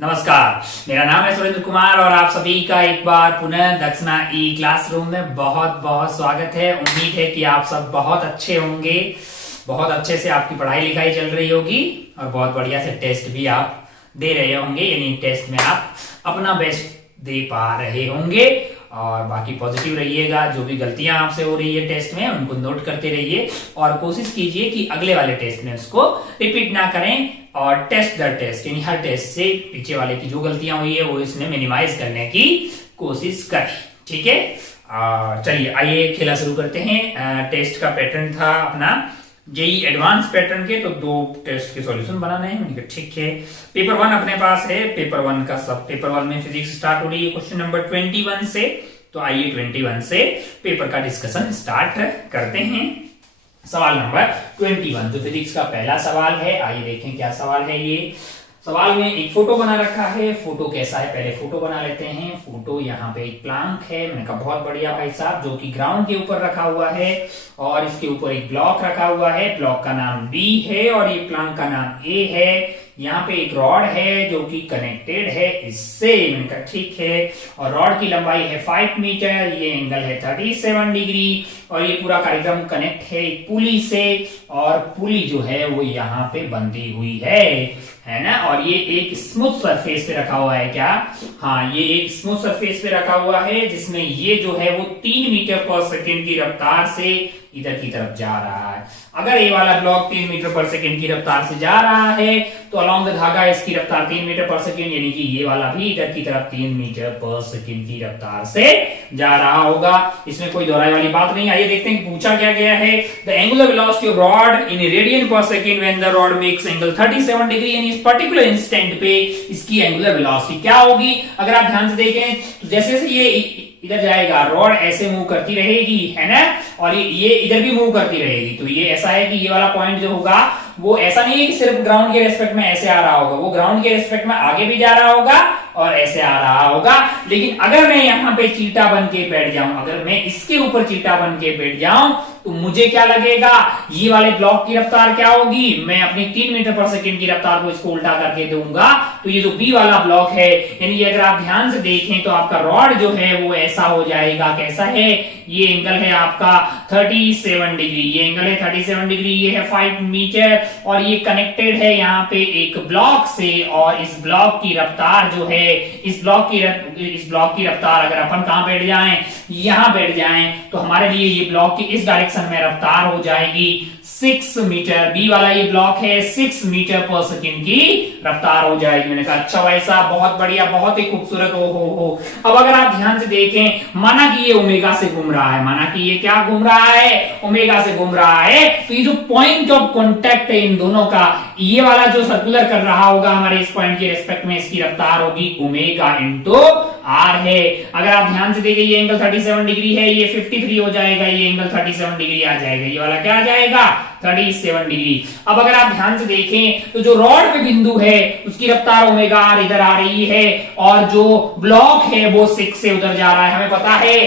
नमस्कार, मेरा नाम है सुरेंद्र कुमार और आप सभी का एक बार पुनः दक्षिणा ई क्लासरूम में बहुत बहुत स्वागत है। उम्मीद है कि आप सब बहुत अच्छे होंगे, बहुत अच्छे से आपकी पढ़ाई लिखाई चल रही होगी और बहुत बढ़िया से टेस्ट भी आप दे रहे होंगे, यानी टेस्ट में आप अपना बेस्ट दे पा रहे होंगे। और बाकी पॉजिटिव रहिएगा, जो भी गलतियां आपसे हो रही है टेस्ट में उनको नोट करते रहिए और कोशिश कीजिए कि अगले वाले टेस्ट में उसको रिपीट ना करें और टेस्ट दर टेस्ट यानी हर टेस्ट से पीछे वाले की जो गलतियां हुई है वो इसमें मिनिमाइज करने की कोशिश करें। ठीक है, चलिए आइए खेला शुरू करते हैं। टेस्ट का पैटर्न था अपना जेई एडवांस पैटर्न के, तो 2 टेस्ट के सॉल्यूशन बनाने हैं। मैंने कहा ठीक है, पेपर 1 अपने पास है। पेपर 1 का सब पेपर 1 में फिजिक्स स्टार्ट हो रही है क्वेश्चन नंबर 21 से। तो आइए 21 से पेपर का डिस्कशन स्टार्ट करते हैं। सवाल नंबर 21 जो फिजिक्स का पहला सवाल है, आइए देखें क्या सवाल है। ये सवाल में एक फोटो बना रखा है। फोटो कैसा है, पहले फोटो बना लेते हैं। फोटो यहाँ पे एक प्लांक है, मैंने कहा बहुत बढ़िया भाई साहब, जो कि ग्राउंड के ऊपर रखा हुआ है और इसके ऊपर एक ब्लॉक रखा हुआ है। ब्लॉक का नाम बी है और ये प्लांक का नाम ए है। यहाँ पे एक रॉड है जो कि कनेक्टेड है इससे, मैंने कहा ठीक है, और रॉड की लंबाई है 5 मीटर, ये एंगल है 37 डिग्री और ये पूरा कार्यक्रम कनेक्ट है एक पुली से और पुली जो है वो यहाँ पे बंधी हुई है ना। और ये एक स्मूथ सरफेस पे रखा हुआ है। क्या? हाँ, ये एक स्मूथ सरफेस पे रखा हुआ है जिसमें ये जो है वो 3 मीटर पर सेकेंड की रफ्तार से इधर की तरफ जा रहा है। अगर ये वाला ब्लॉक 3 मीटर पर सेकेंड की रफ्तार से जा रहा है तो अलोंग द धागा इसकी रफ्तार 3 मीटर पर सेकेंड, यानी कि ये वाला भी इधर की तरफ 3 मीटर पर सेकेंड की रफ्तार से जा रहा होगा। इसमें कोई दोहराई वाली बात नहीं। आइए देखते हैं पूछा क्या गया है। The angular velocity of rod in radian per second when the rod makes angle 37 degree, यानी इस पर्टिकुलर इंस्टेंट पे इसकी एंगुलर वेलोसिटी क्या होगी। अगर आप ध्यान से देखें तो जैसे जैसे ये इधर जाएगा रॉड ऐसे मूव करती रहेगी, है ना, और ये इधर भी मूव करती रहेगी। तो ये ऐसा है कि ये वाला पॉइंट जो होगा वो ऐसा नहीं है कि सिर्फ ग्राउंड के रेस्पेक्ट में ऐसे आ रहा होगा, वो ग्राउंड के रेस्पेक्ट में आगे भी जा रहा होगा और ऐसे आ रहा होगा। लेकिन अगर मैं यहाँ पे चीटा बन के बैठ जाऊं, अगर मैं इसके ऊपर चीटा बन के बैठ जाऊं तो मुझे क्या लगेगा, ये वाले ब्लॉक की रफ्तार क्या होगी, मैं अपनी 3 मीटर पर सेकेंड की रफ्तार को इसको उल्टा करके दूंगा तो ये जो बी वाला ब्लॉक है, यानी अगर आप ध्यान से देखें तो आपका रॉड जो है वो ऐसा हो जाएगा। कैसा है? ये एंगल है आपका 37 डिग्री, ये एंगल है 37 डिग्री, ये है 5 मीटर और ये कनेक्टेड है यहाँ पे एक ब्लॉक से। और इस ब्लॉक की रफ्तार जो है, इस ब्लॉक की रफ्तार अगर अपन कहां बैठ जाएं, यहां बैठ जाएं, तो हमारे लिए ये ब्लॉक की इस डायरेक्शन में रफ्तार हो जाएगी 6 मीटर। बी वाला ये ब्लॉक है, 6 मीटर पर सेकेंड की रफ्तार हो जाएगी। मैंने कहा अच्छा भाई साहब, बहुत बढ़िया, बहुत ही खूबसूरत। हो अब अगर आप ध्यान से देखें, माना कि ये ओमेगा से घूम रहा है, माना कि ये क्या घूम रहा है, ओमेगा से घूम रहा है, तो ये जो पॉइंट ऑफ कॉन्टेक्ट है इन दोनों का, ये वाला जो सर्कुलर कर रहा होगा हमारे इस पॉइंट के रिस्पेक्ट में, इसकी रफ्तार होगी ओमेगा इंटू आर है। अगर आप ध्यान से देखें, ये एंगल 37 डिग्री है, ये 53 हो जाएगा, ये एंगल 37 डिग्री आ जाएगा, ये वाला क्या आ जाएगा 37 डिग्री। अब अगर आप ध्यान से देखें तो जो रॉड पे बिंदु है उसकी रफ्तार ओमेगा आर इधर आ रही है और जो ब्लॉक है वो 6 से उधर जा रहा है। हमें पता है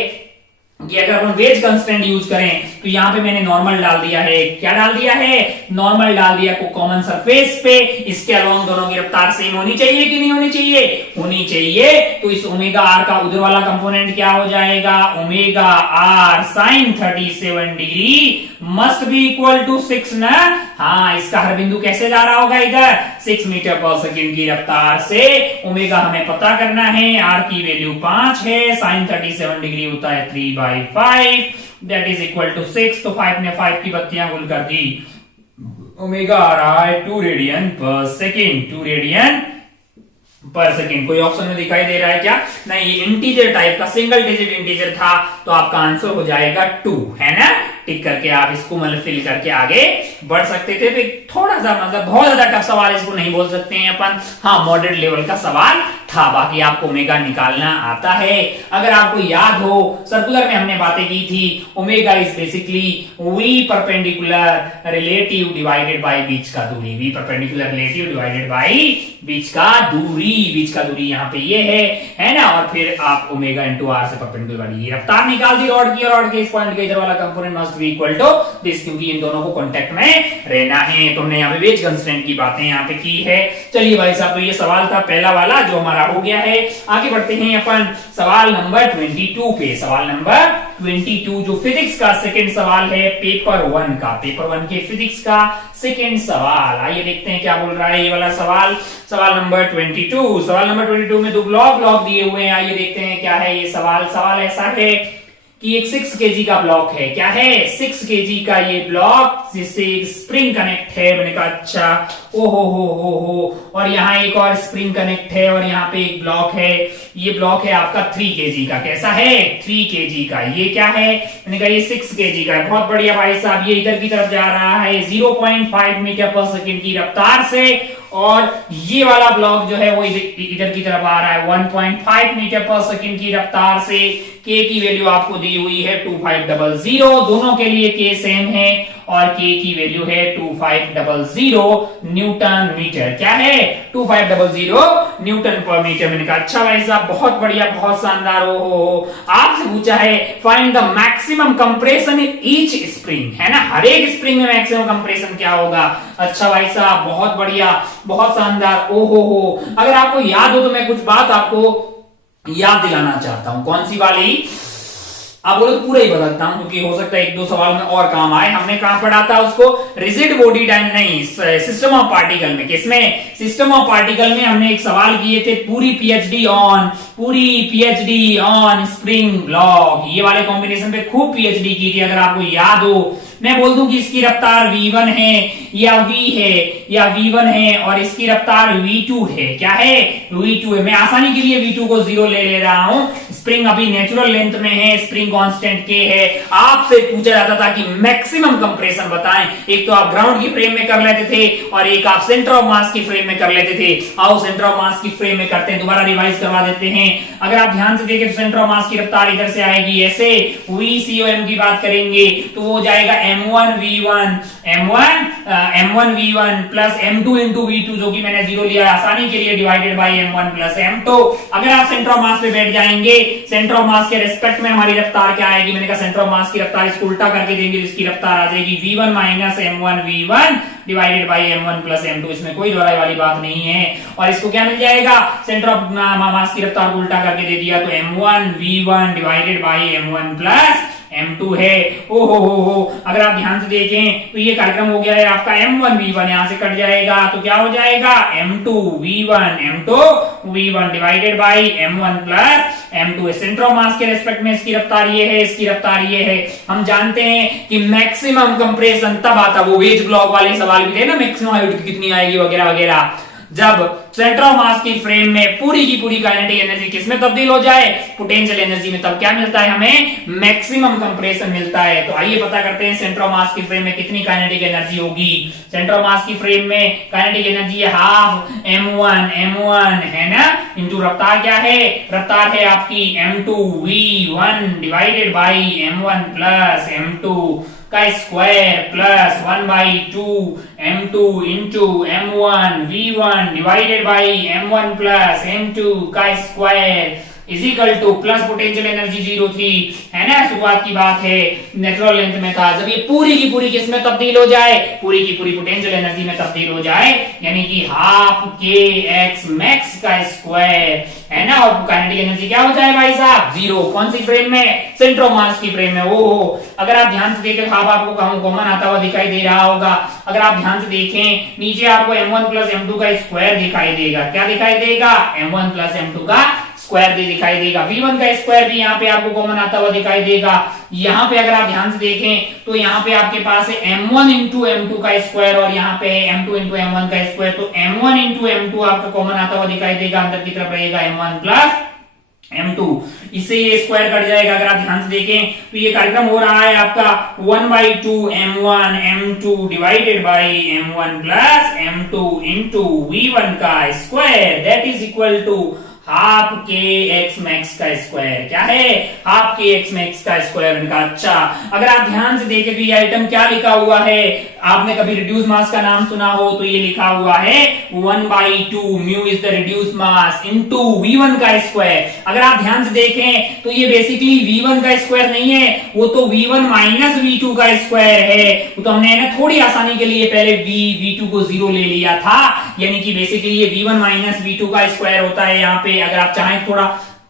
कि अगर अपन वेज कंस्टेंट यूज करें तो यहां पे मैंने नॉर्मल डाल दिया है। क्या डाल दिया है? नॉर्मल डाल दिया को कॉमन सरफेस पे। इसके अलोंग दोनों की रफ्तार सेम होनी चाहिए कि नहीं होनी चाहिए? होनी चाहिए। तो इस ओमेगा आर का उधर वाला कंपोनेंट क्या हो जाएगा, omega r sine 37 degree must be equal to 6 ना। हाँ, इसका हर बिंदु कैसे जा रहा होगा, इधर 6 मीटर पर सेकेंड की रफ्तार से। ओमेगा हमें पता करना है, आर की वैल्यू 5 है, साइन 37 डिग्री होता है 3/5, दैट इज इक्वल टू 6। तो 5 ने 5 की बत्तियां गुल कर दी, ओमेगा आ रहा है 2 radian per second, 2 radian per second. कोई ऑप्शन में दिखाई दे रहा है क्या? नहीं, ये इंटीजर टाइप का सिंगल डिजिट इंटीजर था, तो आपका आंसर हो जाएगा 2, है ना। टिक करके आप इसको मतलब फिल करके आगे बढ़ सकते थे। तो थोड़ा सा मतलब बहुत ज्यादा टफ सवाल इसको नहीं बोल सकते हैं अपन, हाँ मॉडरेट लेवल का सवाल था। बाकी आपको ओमेगा निकालना आता है। अगर आपको याद हो, सर्कुलर में हमने बातें की थी, omega is basically V perpendicular relative divided by बीच का दूरी, V perpendicular relative divided by बीच का दूरी, बीच का दूरी यहाँ पे ये है ना। और फिर आप ओमेगा इंटू आर से परपेंडिकुलर वाली रफ्तार निकाल दी रॉड की, और रॉड के इस पॉइंट के इधर वाला component must must be equal to this, क्योंकि इन दोनों को कांटेक्ट में रहना है। तो हमने यहाँ पे वेज कंस्ट्रेंट की बातें यहाँ पे की है। चलिए भाई साहब, तो ये सवाल था पहला वाला जो हमारा हो गया है। आगे बढ़ते हैं अपन सवाल नंबर 22 पे। सवाल नंबर 22 जो फिजिक्स का सेकंड सवाल है पेपर 1 का, पेपर 1 के फिजिक्स का सेकंड सवाल। आइए देखते हैं क्या बोल रहा है ये वाला सवाल। सवाल नंबर 22, सवाल नंबर 22 में दो ब्लॉक दिए हुए हैं। आइए देखते हैं क्या है ये सवाल। सवाल ऐसा है कि एक 6 kg का ब्लॉक है। क्या है? 6 kg का ये ब्लॉक जिससे एक स्प्रिंग कनेक्ट है। मैंने कहा अच्छा, ओ हो, और यहाँ एक और स्प्रिंग कनेक्ट है और यहाँ पे एक ब्लॉक है। ये ब्लॉक है आपका 3 kg का। कैसा है? 3 kg का। ये क्या है? मैंने कहा ये 6 kg का है। बहुत बढ़िया भाई साहब, ये इधर की तरफ जा रहा है 0.5 मीटर पर सेकेंड की रफ्तार से, और ये वाला ब्लॉक जो है वो इधर की तरफ आ रहा है 1.5 मीटर पर सेकेंड की रफ्तार से। के की वैल्यू आपको दी हुई है 2500, दोनों के लिए के सेम है, और के की वैल्यू है 2500 न्यूटन मीटर। क्या है? 2500 न्यूटन पर मीटर। मैंने कहा अच्छा भाई साहब, बहुत बढ़िया, बहुत शानदार। हो आपसे पूछा है find the maximum compression in each spring, है ना? हर एक स्प्रिंग में मैक्सिमम कंप्रेशन क्या होगा? अच्छा भाई साहब, बहुत बढ़िया, बहुत शानदार। ओ हो, अगर आपको याद हो तो मैं कुछ बात आपको याद दिलाना चाहता हूं। कौन सी वाली? आप बोलो तो पूरा ही बदलता हूं, क्योंकि हो सकता है एक दो सवाल में और काम आए। हमने कहां पढ़ा था उसको? रिजिड बॉडी टाइम नहीं, सिस्टम ऑफ पार्टिकल में। किसमें? सिस्टम ऑफ पार्टिकल में हमने एक सवाल किए थे, पूरी पीएचडी ऑन स्प्रिंग ब्लॉक। ये वाले कॉम्बिनेशन पे खूब पीएचडी की थी, अगर आपको याद हो। मैं बोल दूं कि इसकी रफ्तार v1 है या v है या v1 है, और इसकी रफ्तार v2 है। क्या है? v2 है। मैं आसानी के लिए v2 को 0 ले रहा हूं। स्प्रिंग अभी नेचुरल लेंथ में है, स्प्रिंग कांस्टेंट k है। आपसे पूछा जाता था कि मैक्सिमम कंप्रेशन बताएं। एक तो आप ग्राउंड की फ्रेम में कर लेते थे, और एक आप सेंटर ऑफ मास की फ्रेम में कर लेते थे। आओ सेंटर ऑफ मास की फ्रेम में करते हैं, दोबारा रिवाइज करवा देते हैं। अगर आप ध्यान से देखें तो सेंटर ऑफ मास की रफ्तार इधर से आएगी ऐसे। VCOM की बात करेंगे तो वो जाएगा m1v1 plus m2 into v2, जो कि मैंने 0 लिया आसानी के लिए, divided by m1 plus m2। अगर आप सेंटर ऑफ मास पे बैठ जाएंगे, सेंटर ऑफ मास के रेस्पेक्ट में हमारी रफ्तार क्या आएगी? मैंने कहा सेंटर ऑफ मास की रफ्तार इसको उल्टा करके देंगे, इसकी रफ्तार आ जाएगी v1 minus m1v1 divided by m1 plus m2। इसमें कोई दोहराई वाली बात नहीं है। और इसको क्या मिल जाएगा? सेंटर ऑफ मास की रफ्तार को उल्टा करके दे दिया तो m1v1 divided by m1 plus m2 है। ओ हो, अगर आप ध्यान से देखें तो ये कार्यक्रम हो गया है आपका m1v1, यहां से कट जाएगा तो क्या हो जाएगा? m2v1 divided by m1 plus m2 है। सेंटर ऑफ मास के रेस्पेक्ट में इसकी रफ्तार ये है, इसकी रफ्तार ये है। हम जानते हैं कि मैक्सिमम कंप्रेशन तब आता, वो वेज ब्लॉक वाले सवाल भी थे ना, मैक्सिमम हाइट कितनी आएगी वगैरह वगैरह, जब सेंटर ऑफ मास की फ्रेम में पूरी की पूरी काइनेटिक एनर्जी किसमें तब्दील हो जाए? पोटेंशियल एनर्जी में। तब क्या मिलता है हमें? मैक्सिमम कंप्रेशन मिलता है। तो आइए पता करते हैं सेंटर ऑफ मास की फ्रेम में कितनी काइनेटिक एनर्जी होगी। सेंटर ऑफ मास की फ्रेम में काइनेटिक एनर्जी है हाफ m1 है ना, इंटू रफ्तार क्या है? रफ्तार है आपकी m2v1 divided by m1 plus m2 का square plus 1/2 m2 into m1v1 divided by m1 plus m2 का square is equal two plus potential energy 0 थी, है ना, शुरुआत की बात है, नेचुरल लेंथ में था। जब ये पूरी की पूरी किसमें तब्दील हो जाए? पूरी की पूरी पोटेंशियल एनर्जी में तब्दील हो जाए, यानी कि हाफ के एक्स मैक्स का स्क्वायर, है ना, और काइनेटिक एनर्जी क्या हो जाए भाई साहब? 0। कौन सी फ्रेम में? सेंटर ऑफ मास की फ्रेम में। ओहो, अगर आप ध्यान से देखें, हाफ आपको कॉमन आता हुआ दिखाई दे रहा होगा। अगर आप ध्यान से देखें नीचे आपको m1 प्लस m2 का स्क्वायर दिखाई देगा। क्या दिखाई देगा? m1 प्लस m2 का स्क्वायर भी दिखाई देगा। v1 का स्क्वायर भी यहाँ पे आपको कॉमन आता हुआ दिखाई देगा। यहाँ पे अगर आप ध्यान से देखें तो यहाँ पे आपके पास है m1 इंटू m2 का स्क्वायर, और यहाँ पे m2 इंटू m1 का स्क्वायर। तो m1 इंटू m2 आपको कॉमन आता हुआ दिखाई देगा, अंदर की तरफ रहेगा m1 प्लस m2, इससे ये स्क्वायर कट जाएगा। अगर आप ध्यान से देखें तो ये कार्यक्रम हो रहा है आपका 1/2 m1 m2 divided by m1 plus m2 into v1 का square, that is equal to half के एक्स मैक्स का स्क्वायर। क्या है? हाफ के एक्स मैक्स का स्क्वायर। मैंने कहा अच्छा, अगर आप ध्यान से देखें तो ये आइटम क्या लिखा हुआ है, आपने कभी रिड्यूस मास का नाम सुना हो तो ये लिखा हुआ है 1/2 mu is the reduce mass into v1 का स्क्वायर। अगर आप ध्यान से देखें तो ये बेसिकली v1 का स्क्वायर नहीं है, वो तो v1 माइनस v2 का स्क्वायर है। तो हमने ना थोड़ी आसानी के लिए पहले v2 को 0 ले लिया था, यानी कि बेसिकली ये v1 माइनस v2 का स्क्वायर होता है। यहाँ पे अगर आप चाहें थोड़ा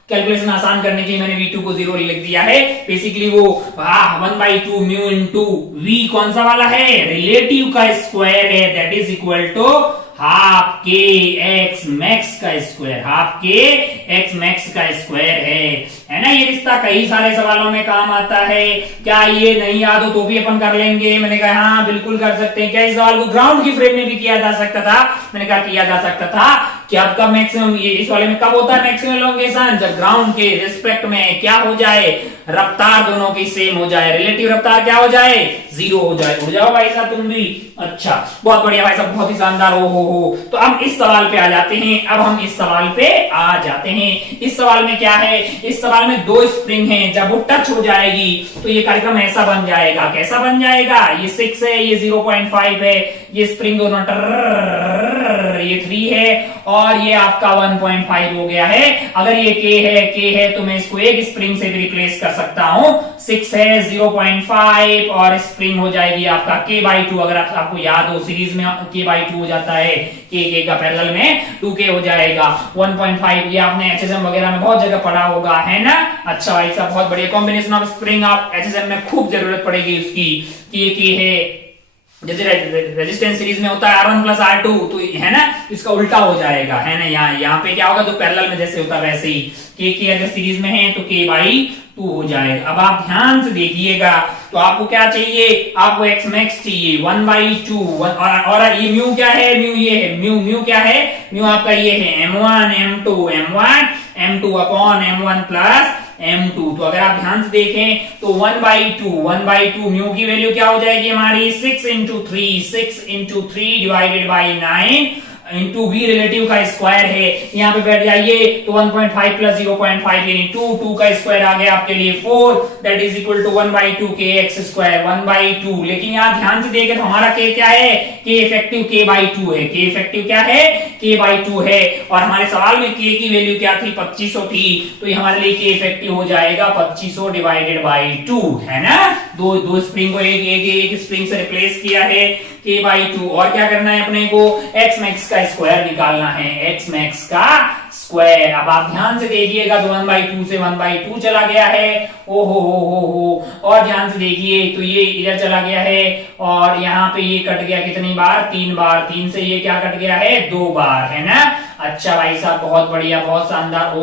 कैलकुलेशन आसान करने के लिए मैंने v2 को 0 लिख दिया है। बेसिकली वो 1/2 म्यू इनटू v कौन सा वाला है, रिलेटिव का स्क्वायर है, that is equal to half के एक्स मैक्स का स्क्वायर। हाफ के एक्स मैक्स का स्क्वायर है ना। ये रिश्ता कई सारे सवालों में काम आता है। क्या ये नहीं याद हो तो भी अपन कर लेंगे? मैंने कहा हाँ बिल्कुल कर सकते हैं। क्या इस सवाल को ग्राउंड की फ्रेम में भी किया जा सकता था? मैंने कहा किया जा सकता था। कि आपका मैक्सिमम ये इस वाले में कब होता है मैक्सिमम एलोंगेशन? जब ग्राउंड के रिस्पेक्ट में क्या हो जाए, रफ्तार दोनों की सेम हो जाए, रिलेटिव रफ्तार क्या हो जाए, 0 हो जाए। उड़ जाओ भाई साहब तुम भी। अच्छा बहुत बढ़िया भाई साहब, बहुत ही शानदार। हो तो हम इस सवाल पे आ जाते हैं। अब हम इस सवाल पे आ जाते हैं। इस सवाल में क्या है, इस सवाल में 2 स्प्रिंग हैं। जब वो टच हो जाएगी तो ये कार्यक्रम ऐसा बन जाएगा। कैसा बन जाएगा? ये 6 है, ये 0.5 है, ये स्प्रिंग दोनों ये 3 है और ये आपका 1.5 हो गया है। अगर ये k है तो मैं इसको एक स्प्रिंग से भी रिप्लेस कर सकता हूं। 6 है, 0.5 और स्प्रिंग हो जाएगी आपका k/2। अगर आपको याद हो सीरीज में k/2 हो जाता है, k का पैरेलल में 2k हो जाएगा। 1.5 ये आपने एचएसएम वगैरह में बहुत जगह पढ़ा होगा, है ना। अच्छा भाई साहब बहुत बढ़िया। कॉम्बिनेशन ऑफ स्प्रिंग आप एचएसएम में खूब जरूरत पड़ेगी उसकी। k है, जैसे रेजिस्टेंस सीरीज में होता है R1 प्लस R2, तो है ना इसका उल्टा हो जाएगा, है ना। यहाँ पे क्या होगा, तो पैरेलल में जैसे होता है वैसे ही k अगर सीरीज में है तो k/2 हो जाएगा। अब आप ध्यान से देखिएगा तो आपको क्या चाहिए, आपको x मैक्स चाहिए 1/2 और ये म्यू क्या है, म्यू ये है, म्यू क्या है, म्यू आपका ये है m1 m2 upon m1 plus m2। तो अगर आप ध्यान से देखें तो 1/2 म्यू की वैल्यू क्या हो जाएगी हमारी 6 into 3 divided by 9 into v relative का स्क्वायर है। यहाँ पे बैठ जाइए तो 1.5 प्लस 0.5 यानी 2 का स्क्वायर आ गया आपके लिए 4, that is equal to 1/2 kx square 1/2। लेकिन यहाँ ध्यान से देखें तो हमारा k क्या है, k इफेक्टिव k/2 है। k इफेक्टिव क्या है, k/2 है। और हमारे सवाल में k की वैल्यू क्या थी, 2500 थी। तो ये हमारे लिए k इफेक्टिव हो जाएगा 2500 डिवाइडेड बाई 2, है ना। दो स्प्रिंग को एक स्प्रिंग से रिप्लेस किया है k/2। और क्या करना है अपने को, x मैक्स का स्क्वायर निकालना है, x मैक्स का स्क्वायर। अब आप ध्यान से देखिएगा तो 1/2 से 1/2 चला गया है। हो और ध्यान से देखिए तो ये इधर चला गया है और यहाँ पे ये कट गया कितनी बार, 3 बार। 3 से ये क्या कट गया है, 2 बार, है ना। अच्छा भाई साहब बहुत बढ़िया, बहुत शानदार।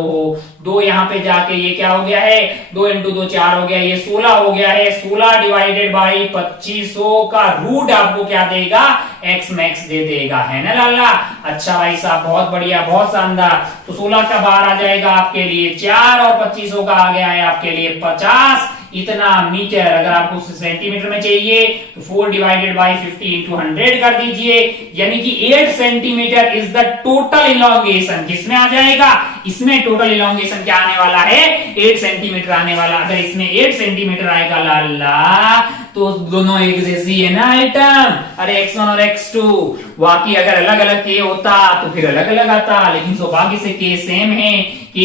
2 यहाँ पे जाके ये क्या हो गया है, 2 into 2 4 हो गया, ये 16 हो गया है। 16 डिवाइडेड बाई 2500 का रूट आपको क्या देगा, x मैक्स दे देगा, है ना लाला। अच्छा भाई साहब बहुत बढ़िया, बहुत शानदार। तो 16 का बार आ जाएगा आपके लिए 4 और 2500 का आ गया है आपके लिए 50 इतना मीटर। अगर आपको सेंटीमीटर में चाहिए तो 4 डिवाइडेड बाई 50 इंटू 100 कर दीजिए, यानी कि 8 centimetre is the total elongation. किसमें आ जाएगा, इसमें टोटल इलॉन्गेशन क्या आने वाला है, 8 सेंटीमीटर आने वाला। अगर इसमें 8 सेंटीमीटर आएगा लाला तो दोनों एक जैसी है ना आइटम। अरे x1 और x2 वाकई अगर अलग अलग के होता तो फिर अलग अलग आता, लेकिन सौभाग्य से k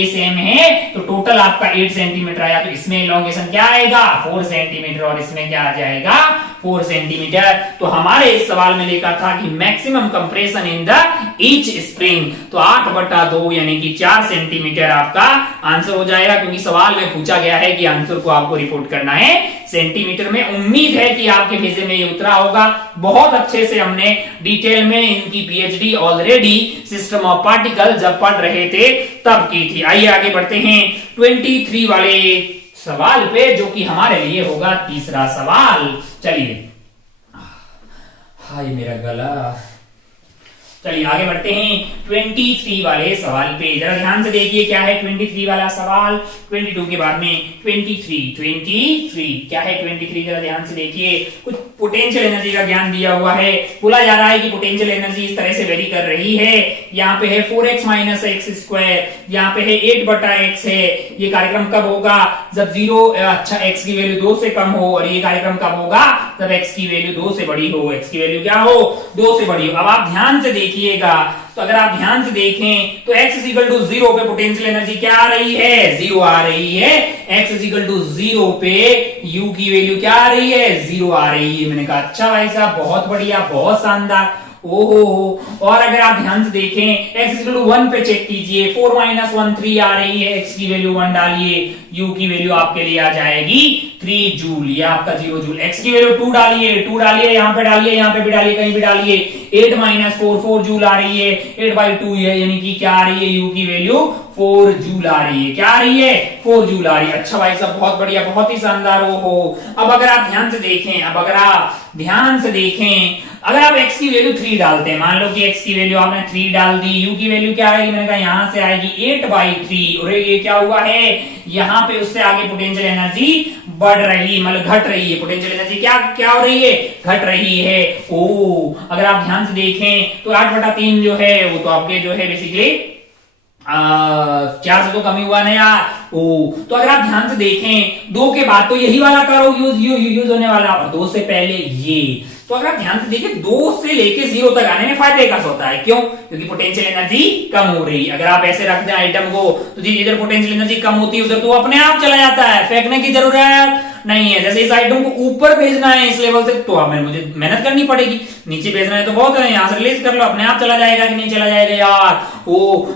सेम है तो टोटल आपका 8 सेंटीमीटर आया। तो इसमें इलॉन्गेशन क्या आएगा, 4 सेंटीमीटर और इसमें क्या आ जाएगा, 4 सेंटीमीटर। तो हमारे इस सवाल में लिखा था कि maximum compression in the each spring, तो 8/2 यानी कि 4 सेंटीमीटर आपका आंसर हो जाएगा, क्योंकि सवाल में पूछा गया है कि आंसर को आपको रिपोर्ट करना है सेंटीमीटर में। उम्मीद है कि आपके भेजे में ये उतरा होगा। बहुत अच्छे से हमने डिटेल में इनकी PhD already system of particle जब पढ़ रहे थे तब की थी। आइए आगे बढ़ते हैं 23 वाले सवाल पे, जो कि हमारे लिए होगा तीसरा सवाल। चलिए, हाय मेरा गला। चलिए आगे बढ़ते हैं 23 वाले सवाल पे। जरा ध्यान से देखिए क्या है 23 वाला सवाल। 22 के बाद में 23 क्या है 23, जरा ध्यान से देखिए। कुछ पोटेंशियल एनर्जी का ज्ञान दिया हुआ है। बोला जा रहा है कि पोटेंशियल एनर्जी इस तरह से वेरी कर रही है। यहाँ पे है 4x माइनस एक्स स्क्वायर, यहाँ पे है 8/x है। ये कार्यक्रम कब होगा? जब x की वैल्यू 2 से कम हो। और ये कार्यक्रम कब होगा? जब x की वैल्यू 2 से बड़ी हो। x की वैल्यू क्या हो? 2 से बड़ी हो। अब आप ध्यान से देखिएगा, तो अगर आप ध्यान से देखें तो x इज इक्वल टू 0 पे पोटेंशियल एनर्जी क्या आ रही है? 0 आ रही है। x इज इक्वल टू 0 पे u की वैल्यू क्या आ रही है? 0 आ रही है। मैंने कहा अच्छा भाई साहब, बहुत बढ़िया, बहुत शानदार। ओहो। और अगर आप ध्यान से देखें x इक्वल टू 1 पे चेक कीजिए, 4 माइनस 1 3 आ रही है। x की वैल्यू 1 डालिए, u की वैल्यू आपके लिए आ जाएगी 3 जूल, ये आपका 0 जूल। x की वैल्यू 2 डालिए, यहाँ पे डालिए, यहाँ पे भी डालिए, कहीं भी डालिए। 8 माइनस 4 जूल आ रही है। 8/2 है, यानी कि क्या आ रही है? u की वैल्यू 4 जूल आ रही है। क्या आ रही है? 4 जूल आ रही है। अच्छा भाई साहब, बहुत बढ़िया, बहुत ही शानदार। हो अब अगर आप ध्यान से देखें, अगर आप x की वैल्यू 3 डालते हैं, मान लो कि x की वैल्यू आपने 3 डाल दी, u की वैल्यू क्या आएगी? मैंने कहा यहां से आएगी 8/3। और ये क्या हुआ है? यहां पे उससे आगे पोटेंशियल एनर्जी बढ़ रही, मतलब घट रही है। पोटेंशियल एनर्जी क्या हो रही है? घट रही है। ओ अगर आप ध्यान से देखें तो 8/3 जो है वो तो आपके जो है बेसिकली 4 से तो कम ही हुआ ना यार। तो अगर आप ध्यान से देखें 2 के बाद तो यही वाला करो यूज होने वाला, और 2 से पहले ये। तो अगर आप ध्यान से देखिए 2 से लेके 0 तक आने में फायदे का होता है। क्यों? क्योंकि पोटेंशियल एनर्जी कम हो रही है। अगर आप ऐसे रखते हैं आइटम को तो जिधर पोटेंशियल एनर्जी कम होती है उधर तो अपने आप चला जाता है, फेंकने की जरूरत नहीं है। जैसे इस आइटम को ऊपर भेजना है इस लेवल से, तो हमें मुझे मेहनत करनी पड़ेगी। नीचे भेजना है तो बहुत है, यहां से रिलीज कर लो, अपने आप चला जाएगा कि नहीं चला जाएगा यार।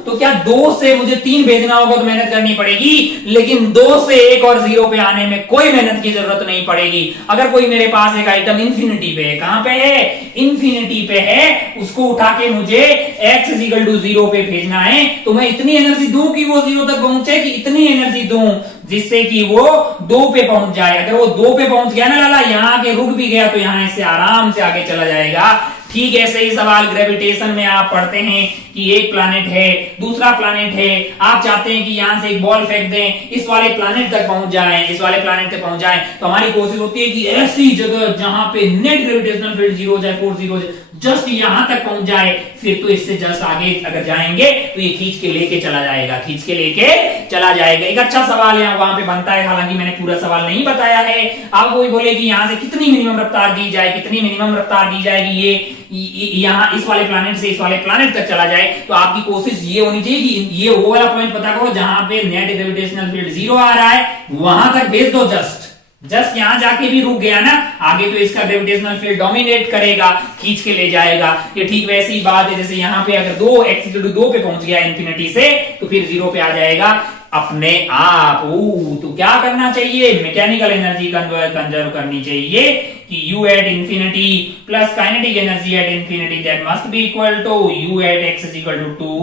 तो क्या 2 से मुझे 3 भेजना होगा तो मेहनत करनी पड़ेगी, लेकिन 2 से 1 और 0 पे आने में कोई मेहनत की जरूरत नहीं पड़ेगी। अगर कोई मेरे पास एक आइटम इंफिनिटी पे है, कहां पे है? इंफिनिटी पे है, उसको उठा के मुझे x इज इक्वल टू 0 पे भेजना है, तो मैं इतनी एनर्जी दूं कि वो 0 तक पहुंचे, कि इतनी एनर्जी दूं जिससे कि वो 2 पे पहुंच जाए। अगर वो 2 पे पहुंच गया ना लाला, यहां आके रुक भी गया तो यहां से आराम से आगे चला जाएगा। ठीक ऐसे ही सवाल ग्रेविटेशन में आप पढ़ते हैं कि एक प्लैनेट है, दूसरा प्लैनेट है, आप चाहते हैं कि यहां से एक बॉल फेंक दें, इस वाले प्लैनेट तक पहुंच जाएं, इस वाले प्लैनेट तक पहुंच जाएं, तो हमारी कोशिश होती है कि ऐसी जगह जहां पे नेट ग्रेविटेशनल फील्ड 0 हो जाए, फोर्स 0 हो जाए, जस्ट यहां तक पहुंच जाए। फिर तो इससे जस्ट आगे अगर जाएंगे तो ये खींच के लेके चला जाएगा, खींच के लेके चला जाएगा। एक अच्छा सवाल यहाँ वहां पे बनता है, हालांकि मैंने पूरा सवाल नहीं बताया है। आप कोई बोले कि यहाँ से कितनी मिनिमम रफ्तार दी जाए, कितनी मिनिमम रफ्तार दी जाएगी ये यहाँ इस वाले प्लैनेट से इस वाले प्लैनेट तक चला जाए, तो आपकी कोशिश ये होनी चाहिए कि ये वो वाला पॉइंट पता करो जहां पे नेट ग्रेविटेशनल फील्ड 0 आ रहा है, वहां तक भेज दो। जस्ट यहां जाके भी रुक गया ना, आगे तो इसका ग्रेविटेशनल फील्ड डोमिनेट करेगा, खींच के ले जाएगा। ये ठीक वैसी ही बात है, जैसे यहां पे अगर 2 पे पहुंच गया इंफिनिटी से, तो फिर 0 पे आ जाएगा अपने आप। तो क्या करना चाहिए? मैकेनिकल एनर्जी कंजर्व करनी चाहिए कि u at infinity plus kinetic energy at infinity, that must be equal to u at x is equal to 2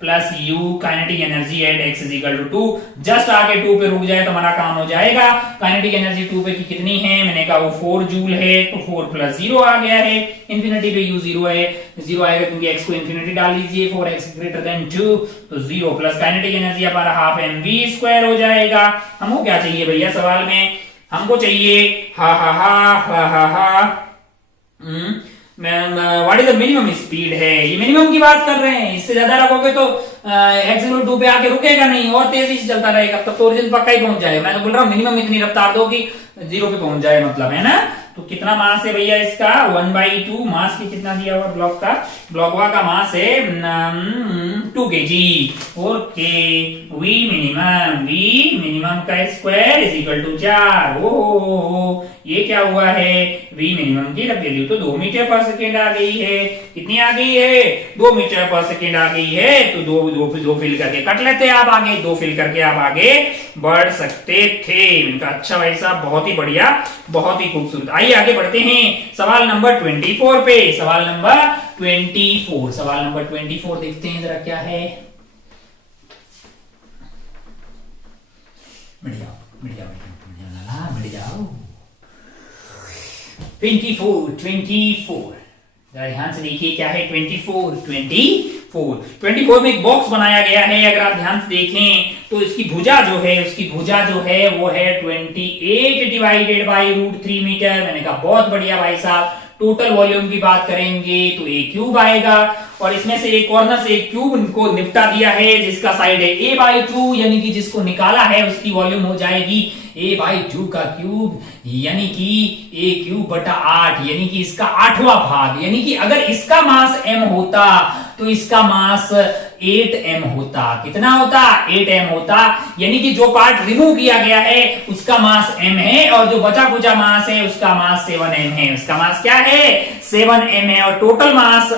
plus u kinetic energy at x is equal to 2। Just आगे 2 पे रुक जाए तो हमारा काम हो जाएगा। काइनेटिक एनर्जी 2 पे की कितनी है? मैंने कहा वो 4 जूल है, तो 4 प्लस 0 आ गया है। इंफिनिटी पे u 0 है, 0 आएगा क्योंकि x को इंफिनिटी डाल दीजिए, 4x ग्रेटर देन 2, तो 0 प्लस काइनेटिक एनर्जी हमारा हाफ mv स्क्वायर हो जाएगा। हमको क्या चाहिए भैया सवाल में? हमको चाहिए what is the minimum speed है। ये मिनिमम की बात कर रहे हैं, इससे ज्यादा रखोगे तो x2 पे आके रुकेगा नहीं और तेजी से चलता रहेगा, तब तो ओरिजिन पक्का ही पहुंच जाएगा। मैं तो बोल रहा हूँ मिनिमम इतनी रफ्तार दो कि 0 पे पहुंच जाए, मतलब है ना। तो कितना मास है भैया इसका? 1/2 मास की कितना दिया हुआ ब्लॉक का? ब्लॉकवा का मास है 2 kg। ओके, वी मिनिमम का स्क्वायर इज इक्वल टू 4। ओ ये क्या हुआ है? वी मिनिमम की वैल्यू तो 2 मीटर पर सेकेंड आ गई है। कितनी आ गई है? 2 मीटर पर सेकेंड आ गई है। तो दो फिल करके कट लेते आप आगे, 2 फिल करके आप आगे बढ़ सकते थे। इनका अच्छा भाई साहब, बहुत ही बढ़िया, बहुत ही खूबसूरत। आइए आगे बढ़ते हैं सवाल नंबर 24 पे। सवाल नंबर 24 देखते हैं जरा क्या है। मिट जाओ 24। जरा ध्यान से देखिए क्या है 24 में एक बॉक्स बनाया गया है। अगर आप ध्यान से देखें तो इसकी भुजा जो है वो है 28 डिवाइडेड बाई √3 मीटर। मैंने कहा बहुत बढ़िया भाई साहब। टोटल वॉल्यूम की बात करेंगे तो ए क्यूब आएगा और इसमें से एक कॉर्नर से एक क्यूब को निपटा दिया है जिसका साइड है a/2, यानी कि जिसको निकाला है उसकी वॉल्यूम हो जाएगी a/2 का क्यूब, यानी कि a³/8, यानी कि इसका 8वां भाग। यानी कि अगर इसका मास m होता तो इसका मास 8m होता। कितना होता? 8m होता। यानी कि जो पार्ट रिमूव किया गया है उसका मास m है और जो बचा कुचा मास है उसका मास 7m है। उसका मास क्या है? 7m है। और टोटल मास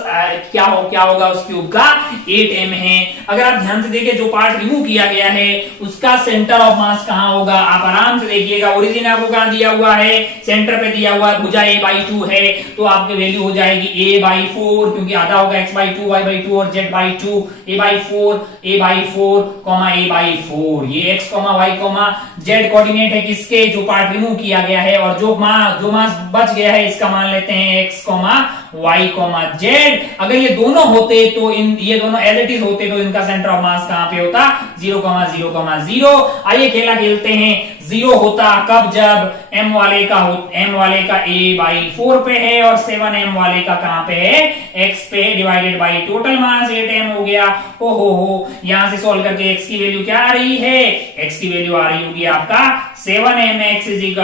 क्या होगा उस क्यूब का? 8m है। अगर आप ध्यान से देखिए जो पार्ट रिमूव किया गया है उसका सेंटर ऑफ मास कहां होगा? आप आराम से देखिएगा। ओरिजिन आपको कहां दिया हुआ है? सेंटर पे दिया हुआ है। भुजा a/2 है तो आपकी वैल्यू हो जाएगी a/4, क्योंकि आधा होगा x/2, y/2 और z/2। a/4 a/4 ये x, y, z कोऑर्डिनेट है किसके? जो पार्ट रिमूव किया गया है। और जो मास बच गया है इसका मान लेते हैं x, y, z। अगर ये दोनों होते तो ये दोनों एज इट इज होते तो इनका सेंटर ऑफ मास कहां पे होता? 0, 0, 0। आइए खेला खेलते हैं। 0 होता कब? जब m वाले का a/4 पे है और 7m वाले का कहां पे है? x पे, divided by total mass 8m हो गया। हो यहां से सॉल्व करके x की वैल्यू क्या आ रही है? x की वैल्यू आ रही होगी आपका 7mx =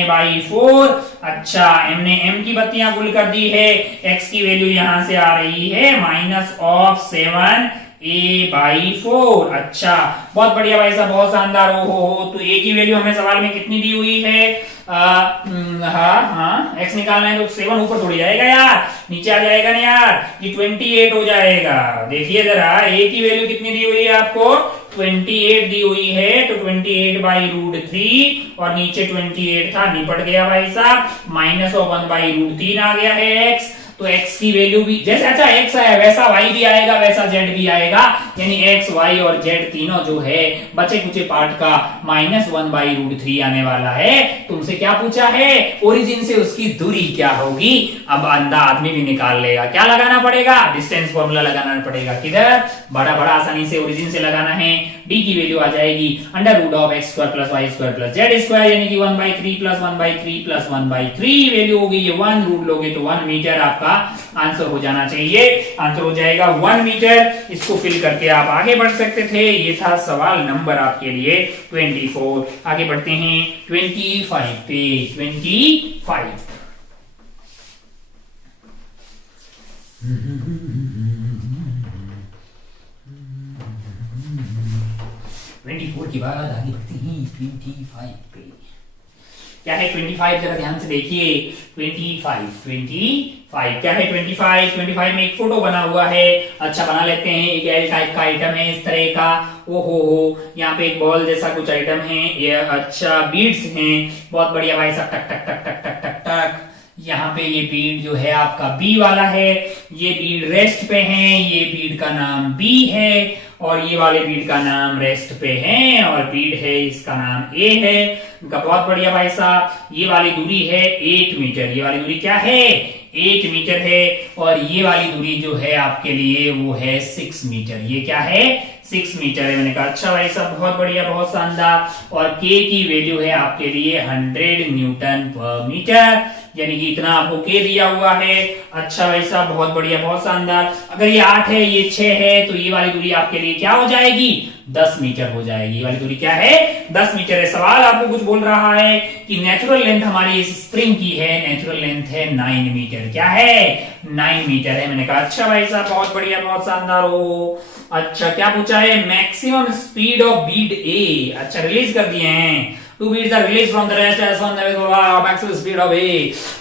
ma/4। अच्छा, m ने m की बत्तियां गुल कर दी है। x की वैल्यू यहां से आ रही है -7a/4। अच्छा, बहुत बढ़िया भाई साहब, बहुत शानदार। हो तो a की वैल्यू हमें सवाल में कितनी दी हुई है? हाँ, x निकालना है तो 7 ऊपर थोड़ी जाएगा यार, नीचे आ जाएगा ना यार। ये 28 हो जाएगा। देखिए जरा a की वैल्यू कितनी दी हुई है आपको? 28 दी हुई है। तो 28/√3 और नीचे 28 था, निपट गया भाई साहब। -1/√3 आ गया है x। तो x की वैल्यू भी जैसे अच्छा x आया वैसा y भी आएगा, वैसा z भी आएगा। यानी x, y और z तीनों जो है बचे कुचे पार्ट का -1/√3 आने वाला है। तुमसे क्या पूछा है? ओरिजिन से उसकी दूरी क्या होगी? अब अंधा आदमी भी निकाल लेगा। क्या लगाना पड़ेगा? डिस्टेंस फॉर्मूला लगाना पड़ेगा। किधर? बड़ा आसानी से ओरिजिन से लगाना है। d की वैल्यू आ जाएगी √x² + y² + z², यानी कि 1/3 + 1/3 + 1/3 वैल्यू होगी। ये 1 रूट लोगे तो 1 मीटर आपका आंसर हो जाना चाहिए। आंसर हो जाएगा 1 मीटर। इसको फिल करके आप आगे बढ़ सकते थे। ये था सवाल नंबर आपके लिए 24। आगे बढ़ते हैं 25 पे। 24 के बाद आगे बढ़ते हैं 25 पे। क्या है 25? जरा ध्यान से देखिए। 25 क्या है? 25 में एक फोटो बना हुआ है। अच्छा, बना लेते हैं। एक एल टाइप का आइटम है इस तरह का। ओहो, यहाँ पे एक बॉल जैसा कुछ आइटम है। ये अच्छा बीड्स हैं। बहुत बढ़िया भाई साहब। टक टक टक टक टक टक टक। यहाँ पे ये बीड जो है आपका बी वाला है। ये बीड रेस्ट पे है। ये बीड का नाम बी है और ये वाले बीड का नाम रेस्ट पे है और बीड है इसका नाम ए है। इनका बहुत बढ़िया भाई साहब। ये वाली दूरी है 8 मीटर। ये वाली दूरी क्या है? 8 मीटर है। और ये वाली दूरी जो है आपके लिए वो है 6 मीटर। ये क्या है? 6 मीटर है। मैंने कहा अच्छा भाई साहब, बहुत बढ़िया, बहुत शानदार। और k की वैल्यू है आपके लिए 100 न्यूटन/मीटर, यानी कि इतना आपको k दिया हुआ है। अच्छा भाई साहब, बहुत बढ़िया, बहुत शानदार। अगर ये 8 है, ये 6 है, तो ये वाली दूरी आपके लिए क्या हो जाएगी? 10 मीटर हो जाएगी। ये वाली दूरी क्या है? 10 मीटर है। सवाल आपको कुछ बोल रहा है कि नेचुरल लेंथ हमारी इस स्प्रिंग की है, नेचुरल लेंथ है 9 मीटर। क्या है? 9 मीटर है। मैंने कहा अच्छा भाई साहब, बहुत बढ़िया, बहुत शानदार। हो अच्छा, क्या पूछा है? मैक्सिमम स्पीड ऑफ बीड ए। अच्छा, रिलीज कर दिए हैं। 2 beads are released from the rest as on the maximum speed of A।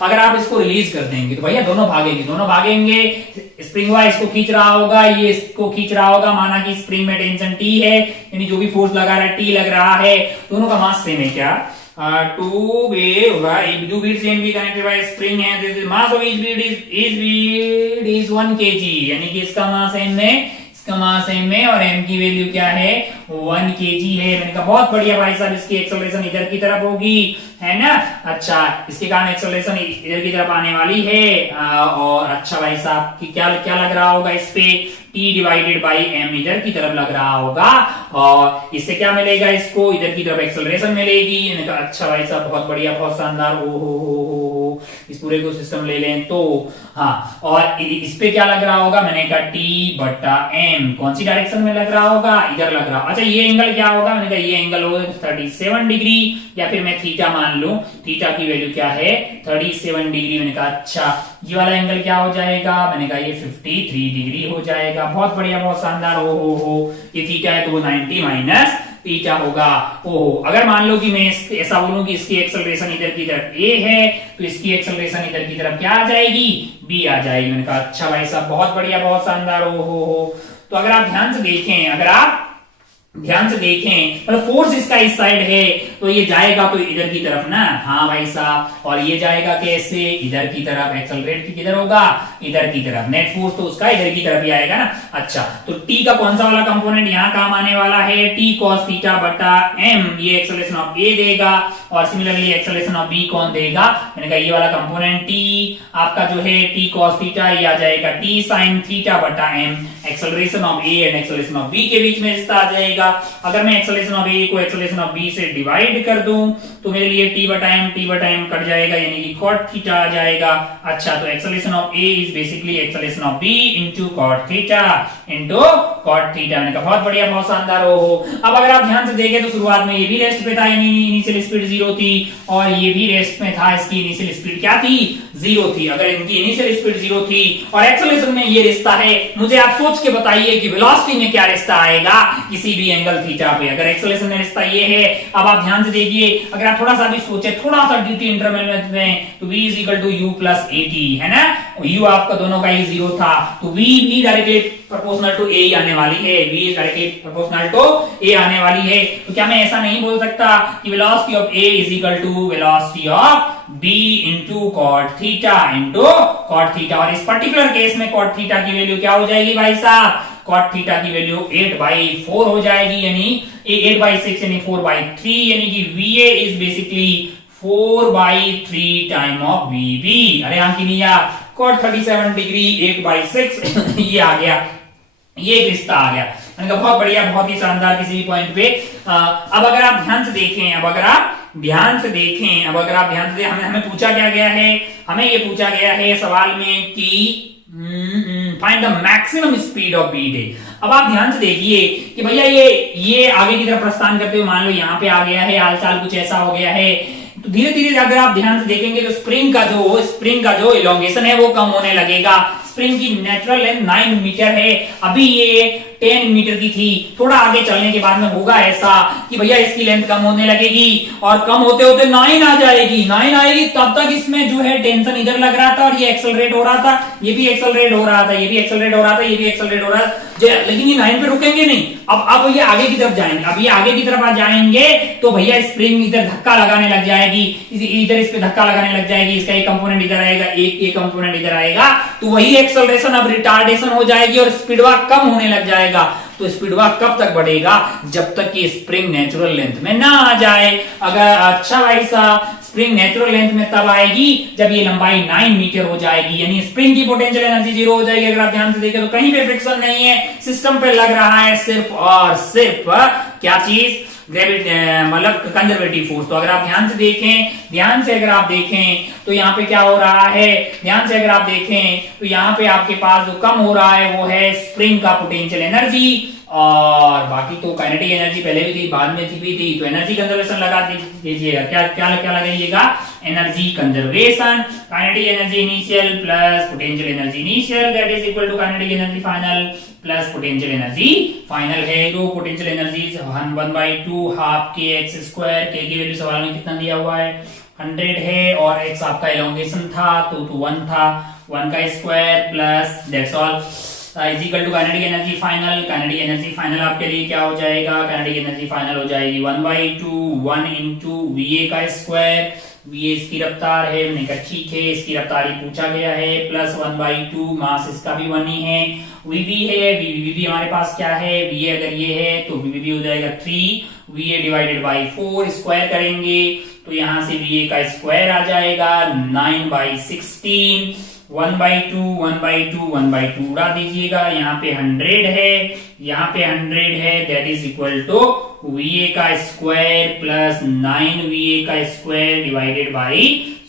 अगर आप इसको रिलीज कर देंगे तो भैया दोनों भागेंगे। स्प्रिंग वाइज इसको खींच रहा होगा, ये इसको खींच रहा होगा। माना कि स्प्रिंग में टेंशन T है, यानी जो भी फोर्स लगा रहा है T लग रहा है। दोनों का मास सेम है क्या? 2 beads can be connected by spring है। This is mass of each bead is 1 kg, यानी कि इसका मास है इसका मास m है और m की वैल्यू क्या है 1 kg है। मैंने कहा बहुत बढ़िया भाई साहब, इसकी एक्सेलरेशन इधर की तरफ होगी, है ना। अच्छा, इसके कारण एक्सेलरेशन इधर की तरफ आने वाली है। और अच्छा भाई साहब कि क्या क्या लग रहा होगा इस पे, T डिवाइडेड बाई m इधर की तरफ लग रहा होगा, और इससे क्या मिलेगा, इसको इधर की तरफ एक्सेलरेशन मिलेगी। मैंने कहा अच्छा भाई साहब बहुत बढ़िया, बहुत शानदार। ओ हो, इस पूरे को सिस्टम ले लें तो हाँ, और इस पे क्या लग रहा होगा, मैंने कहा T बटा m, कौन सी डायरेक्शन में लग रहा होगा, इधर लग रहा होगा। अच्छा ये एंगल क्या होगा, मैंने कहा ये एंगल होगा 37 डिग्री, या फिर मैं थीटा मान लूं, थीटा की वैल्यू क्या है 37 डिग्री। मैंने कहा अच्छा ये वाला एंगल क्या हो जाएगा, मैंने कहा ये 53 डिग्री हो जाएगा। बहुत बढ़िया, बहुत शानदार। हो ये थीटा है तो वो 90 माइनस थीटा होगा। ओहो, अगर मान लो कि मैं ऐसा बोलूं कि इसकी एक्सेलरेशन इधर की तरफ a है, तो इसकी एक्सेलरेशन इधर की तरफ क्या आ जाएगी, b आ जाएगी। मैंने कहा अच्छा भाई साहब बहुत बढ़िया, बहुत शानदार। हो तो अगर आप ध्यान से देखें, अगर आप ध्यान से देखें, मतलब फोर्स इसका इस साइड है तो ये जाएगा तो इधर की तरफ ना, हाँ भाई साहब, और ये जाएगा कैसे, इधर की तरफ। एक्सेलरेट किधर होगा, इधर की तरफ। नेट फोर्स तो उसका इधर की तरफ ही आएगा ना। अच्छा तो t का कौन सा वाला कंपोनेंट यहाँ काम आने वाला है, t cos थीटा बटा m, ये एक्सेलरेशन ऑफ a देगा, और सिमिलरली एक्सेलरेशन ऑफ b कौन देगा, मैंने कहा ये वाला कंपोनेंट t आपका जो है t cos थीटा, ये आ जाएगा t sin थीटा बटा m। Acceleration of a and acceleration of b के बीच में रिश्ता आ जाएगा। अगर मैं एक्सेलरेशन ऑफ a को एक्सेलरेशन ऑफ b से डिवाइड कर दूं तो मेरे लिए t बटा m कट जाएगा, यानी कि cot थीटा आ जाएगा। अच्छा तो acceleration of a is basically acceleration of b into cot theta into cot theta. मैंने कहा बहुत बढ़िया, बहुत शानदार। हो अब अगर आप ध्यान से देखें तो शुरुआत में ये भी रेस्ट पे था, यानी इनिशियल स्पीड 0 थी, और ये भी रेस्ट में था, इसकी इनिशियल स्पीड क्या थी 0 थी। अगर इनकी इनिशियल स्पीड 0 थी और एक्सेलरेशन में ये रिश्ता है, मुझे आप सोच के बताइए कि वेलोसिटी में क्या रिश्ता आएगा किसी भी एंगल थीटा पे। अगर एक्सेलरेशन में रिश्ता ये है, अब आप ध्यान से देखिए, अगर आप थोड़ा सा भी सोचे, थोड़ा सा dt इंटरवल में, तो v is equal to u plus at, है ना। u आपका दोनों का ही 0 था, तो v भी डायरेक्टली प्रोपोर्शनल टू a ही आने वाली है, v is directly proportional to a आने वाली है। तो क्या मैं ऐसा नहीं बोल सकता कि velocity of a is equal to velocity of b into cot theta into cot theta. और इस पर्टिकुलर केस में कॉट थीटा की वैल्यू क्या हो जाएगी भाई साहब, कॉट थीटा की वैल्यू 8/4 हो जाएगी, यानी 8/6 यानी 4/3, यानी कि va is basically 4/3 time of vb। अरे अंकिनिया कॉट 37 डिग्री 8/6 ये आ गया, ये एक रिश्ता आ गया। मैंने कहा बहुत बढ़िया, बहुत ही शानदार किसी भी पॉइंट पे। अब अगर आप ध्यान से देखें, हमें पूछा क्या गया है, हमें ये पूछा गया है सवाल में कि find the maximum speed of beat है। अब आप ध्यान से देखिए कि भैया ये आगे की तरफ प्रस्थान करते हुए मान लो यहाँ पे आ गया है, हालचाल कुछ ऐसा हो गया है, तो धीरे धीरे अगर आप ध्यान से देखेंगे तो स्प्रिंग का जो इलोंगेशन है वो कम होने लगेगा। स्प्रिंग की नेचुरल लेंथ 9 मीटर है, अभी ये 10 मीटर की थी, थोड़ा आगे चलने के बाद में होगा ऐसा कि भैया इसकी लेंथ कम होने लगेगी, और कम होते होते 9 आ जाएगी। 9 आएगी तब तक इसमें जो है टेंशन इधर लग रहा था, और ये एक्सेलरेट हो रहा था, ये भी एक्सेलरेट हो रहा था, ये भी एक्सेलरेट हो रहा था, ये भी एक्सेलरेट हो रहा था, लेकिन ये 9 पे रुकेंगे नहीं। अब ये आगे की तरफ जाएंगे, अब ये आगे की तरफ आ जाएंगे तो भैया स्प्रिंग इधर धक्का लगाने लग जाएगी, इधर इस पे धक्का लगाने लग जाएगी, इसका एक कंपोनेंट इधर आएगा, एक कंपोनेंट इधर आएगा, तो वही एक्सेलरेशन अब रिटार्डेशन हो जाएगी और स्पीडवा कम होने लग जाएगा। तो स्पीडवा कब तक बढ़ेगा, जब तक कि स्प्रिंग नेचुरल लेंथ में ना आ जाए। अगर अच्छा भाई साहब स्प्रिंग नेचुरल लेंथ में तब आएगी जब ये लंबाई 9 मीटर हो जाएगी, यानी स्प्रिंग की पोटेंशियल एनर्जी 0 हो जाएगी। अगर आप ध्यान से देखें तो कहीं पे फ्रिक्शन नहीं है, सिस्टम पे लग रहा है सिर्फ और सिर्फ क्या चीज, ग्रेविटी, मतलब कंजर्वेटिव फोर्स। तो अगर आप ध्यान से देखें तो यहाँ पे क्या हो रहा है, ध्यान से अगर आप देखें तो यहाँ पे आपके पास जो कम हो रहा है वो है स्प्रिंग का पोटेंशियल एनर्जी, और बाकी तो काइनेटिक एनर्जी पहले भी थी, बाद में भी थी। तो एनर्जी कंजर्वेशन लगा दीजिएगा, क्या लगाइएगा, energy conservation. Kinetic energy initial plus potential energy initial that is equal to kinetic energy final plus potential energy final है। तो पोटेंशियल एनर्जी 1/2 हाफ के एक्स स्क्वायर, के की वैल्यू सवाल में कितना दिया हुआ है 100 है, और एक्स आपका एलोंगेशन था तो 1 था, 1 का square plus that's all is equal to kinetic energy final. Kinetic energy final आपके लिए क्या हो जाएगा, काइनेटिक एनर्जी फाइनल हो जाएगी 1/2 into VA का स्क्वायर, VA इसकी रफ्तार है, मैंने कहा ठीक है इसकी रफ्तार ही पूछा गया है, प्लस 1/2 मास इसका भी 1 ही है, वीबी है, वीबी हमारे पास क्या है, वी अगर ये है तो वीबी हो जाएगा 3, वी डिवाइडेड बाई 4, स्क्वायर करेंगे तो यहां से वी का स्क्वायर आ जाएगा 9/16, 1/2 1/2 1/2 उड़ा दीजिएगा, यहाँ पे 100 है, यहाँ पे 100 है, that is equal to v का स्क्वायर प्लस 9 का स्क्वायर डिवाइडेड बाई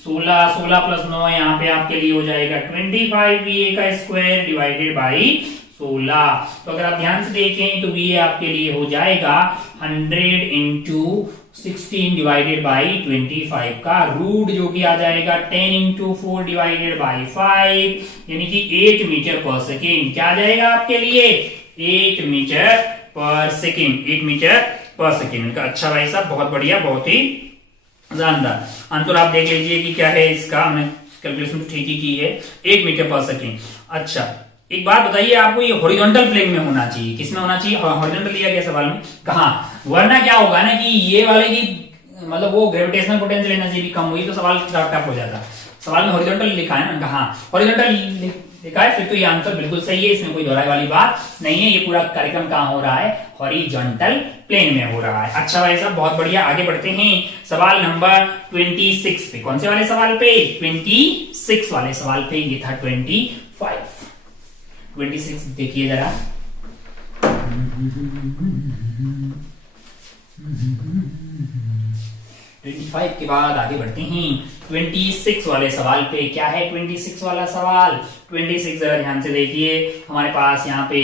16, 16 प्लस 9 यहाँ पे आपके लिए हो जाएगा 25 वी का स्क्वायर डिवाइडेड बाई 16। तो अगर आप ध्यान से देखें तो वी आपके लिए हो जाएगा 100 इंटू 16 डिवाइडेड बाई 25 का रूट जो कि आ जाएगा 10 इंटू 4 डिवाइडेड बाई 5 यानी कि 8 मीटर पर सेकेंड। क्या आ जाएगा आपके लिए 8 metre per second, 8 metre per second का। अच्छा भाई साहब बहुत बढ़िया, बहुत ही जानदार। अंतर आप देख लीजिए कि क्या है इसका, हमने कैलकुलेशन तो ठीक ही की है 8 मीटर पर सेकेंड। अच्छा एक बात बताइए, आपको ये हॉरिजॉन्टल प्लेन में होना चाहिए, किसमें होना चाहिए, हॉरिजॉन्टल लिया गया सवाल में, कहा वरना क्या होगा ना कि ये वाले की मतलब वो ग्रेविटेशनल पोटेंशियल एनर्जी भी कम हुई तो सवाल टफ हो जाता। सवाल में हॉरिजॉन्टल लिखा है ना, कहा हॉरिजॉन्टल लिखा है, फिर तो ये आंसर बिल्कुल सही है, इसमें कोई दोहराई वाली बात नहीं है। ये पूरा कार्यक्रम कहां हो रहा है, हॉरिजॉन्टल प्लेन में हो रहा है। अच्छा भाई साहब बहुत बढ़िया, आगे बढ़ते हैं सवाल नंबर 26 पे। कौन से वाले सवाल पे, 26 वाले सवाल पे। ये था 26 देखिए जरा, के बाद आगे बढ़ते हैं 26 वाले सवाल पे। क्या है 26 वाला सवाल, 26 जरा ध्यान से देखिए। हमारे पास यहाँ पे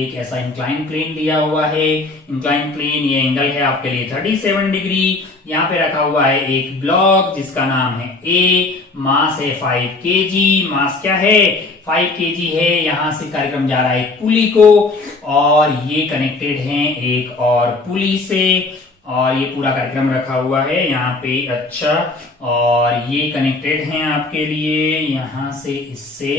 एक ऐसा इंक्लाइन प्लेन दिया हुआ है, इंक्लाइन प्लेन, ये एंगल है आपके लिए 37 डिग्री। यहाँ पे रखा हुआ है एक ब्लॉक जिसका नाम है ए, मास है 5 केजी, मास क्या है 5 केजी है। यहां से कार्यक्रम जा रहा है एक पुली को, और ये कनेक्टेड है एक और पुली से, और ये पूरा कार्यक्रम रखा हुआ है यहाँ पे। अच्छा, और ये कनेक्टेड है आपके लिए यहाँ से इससे,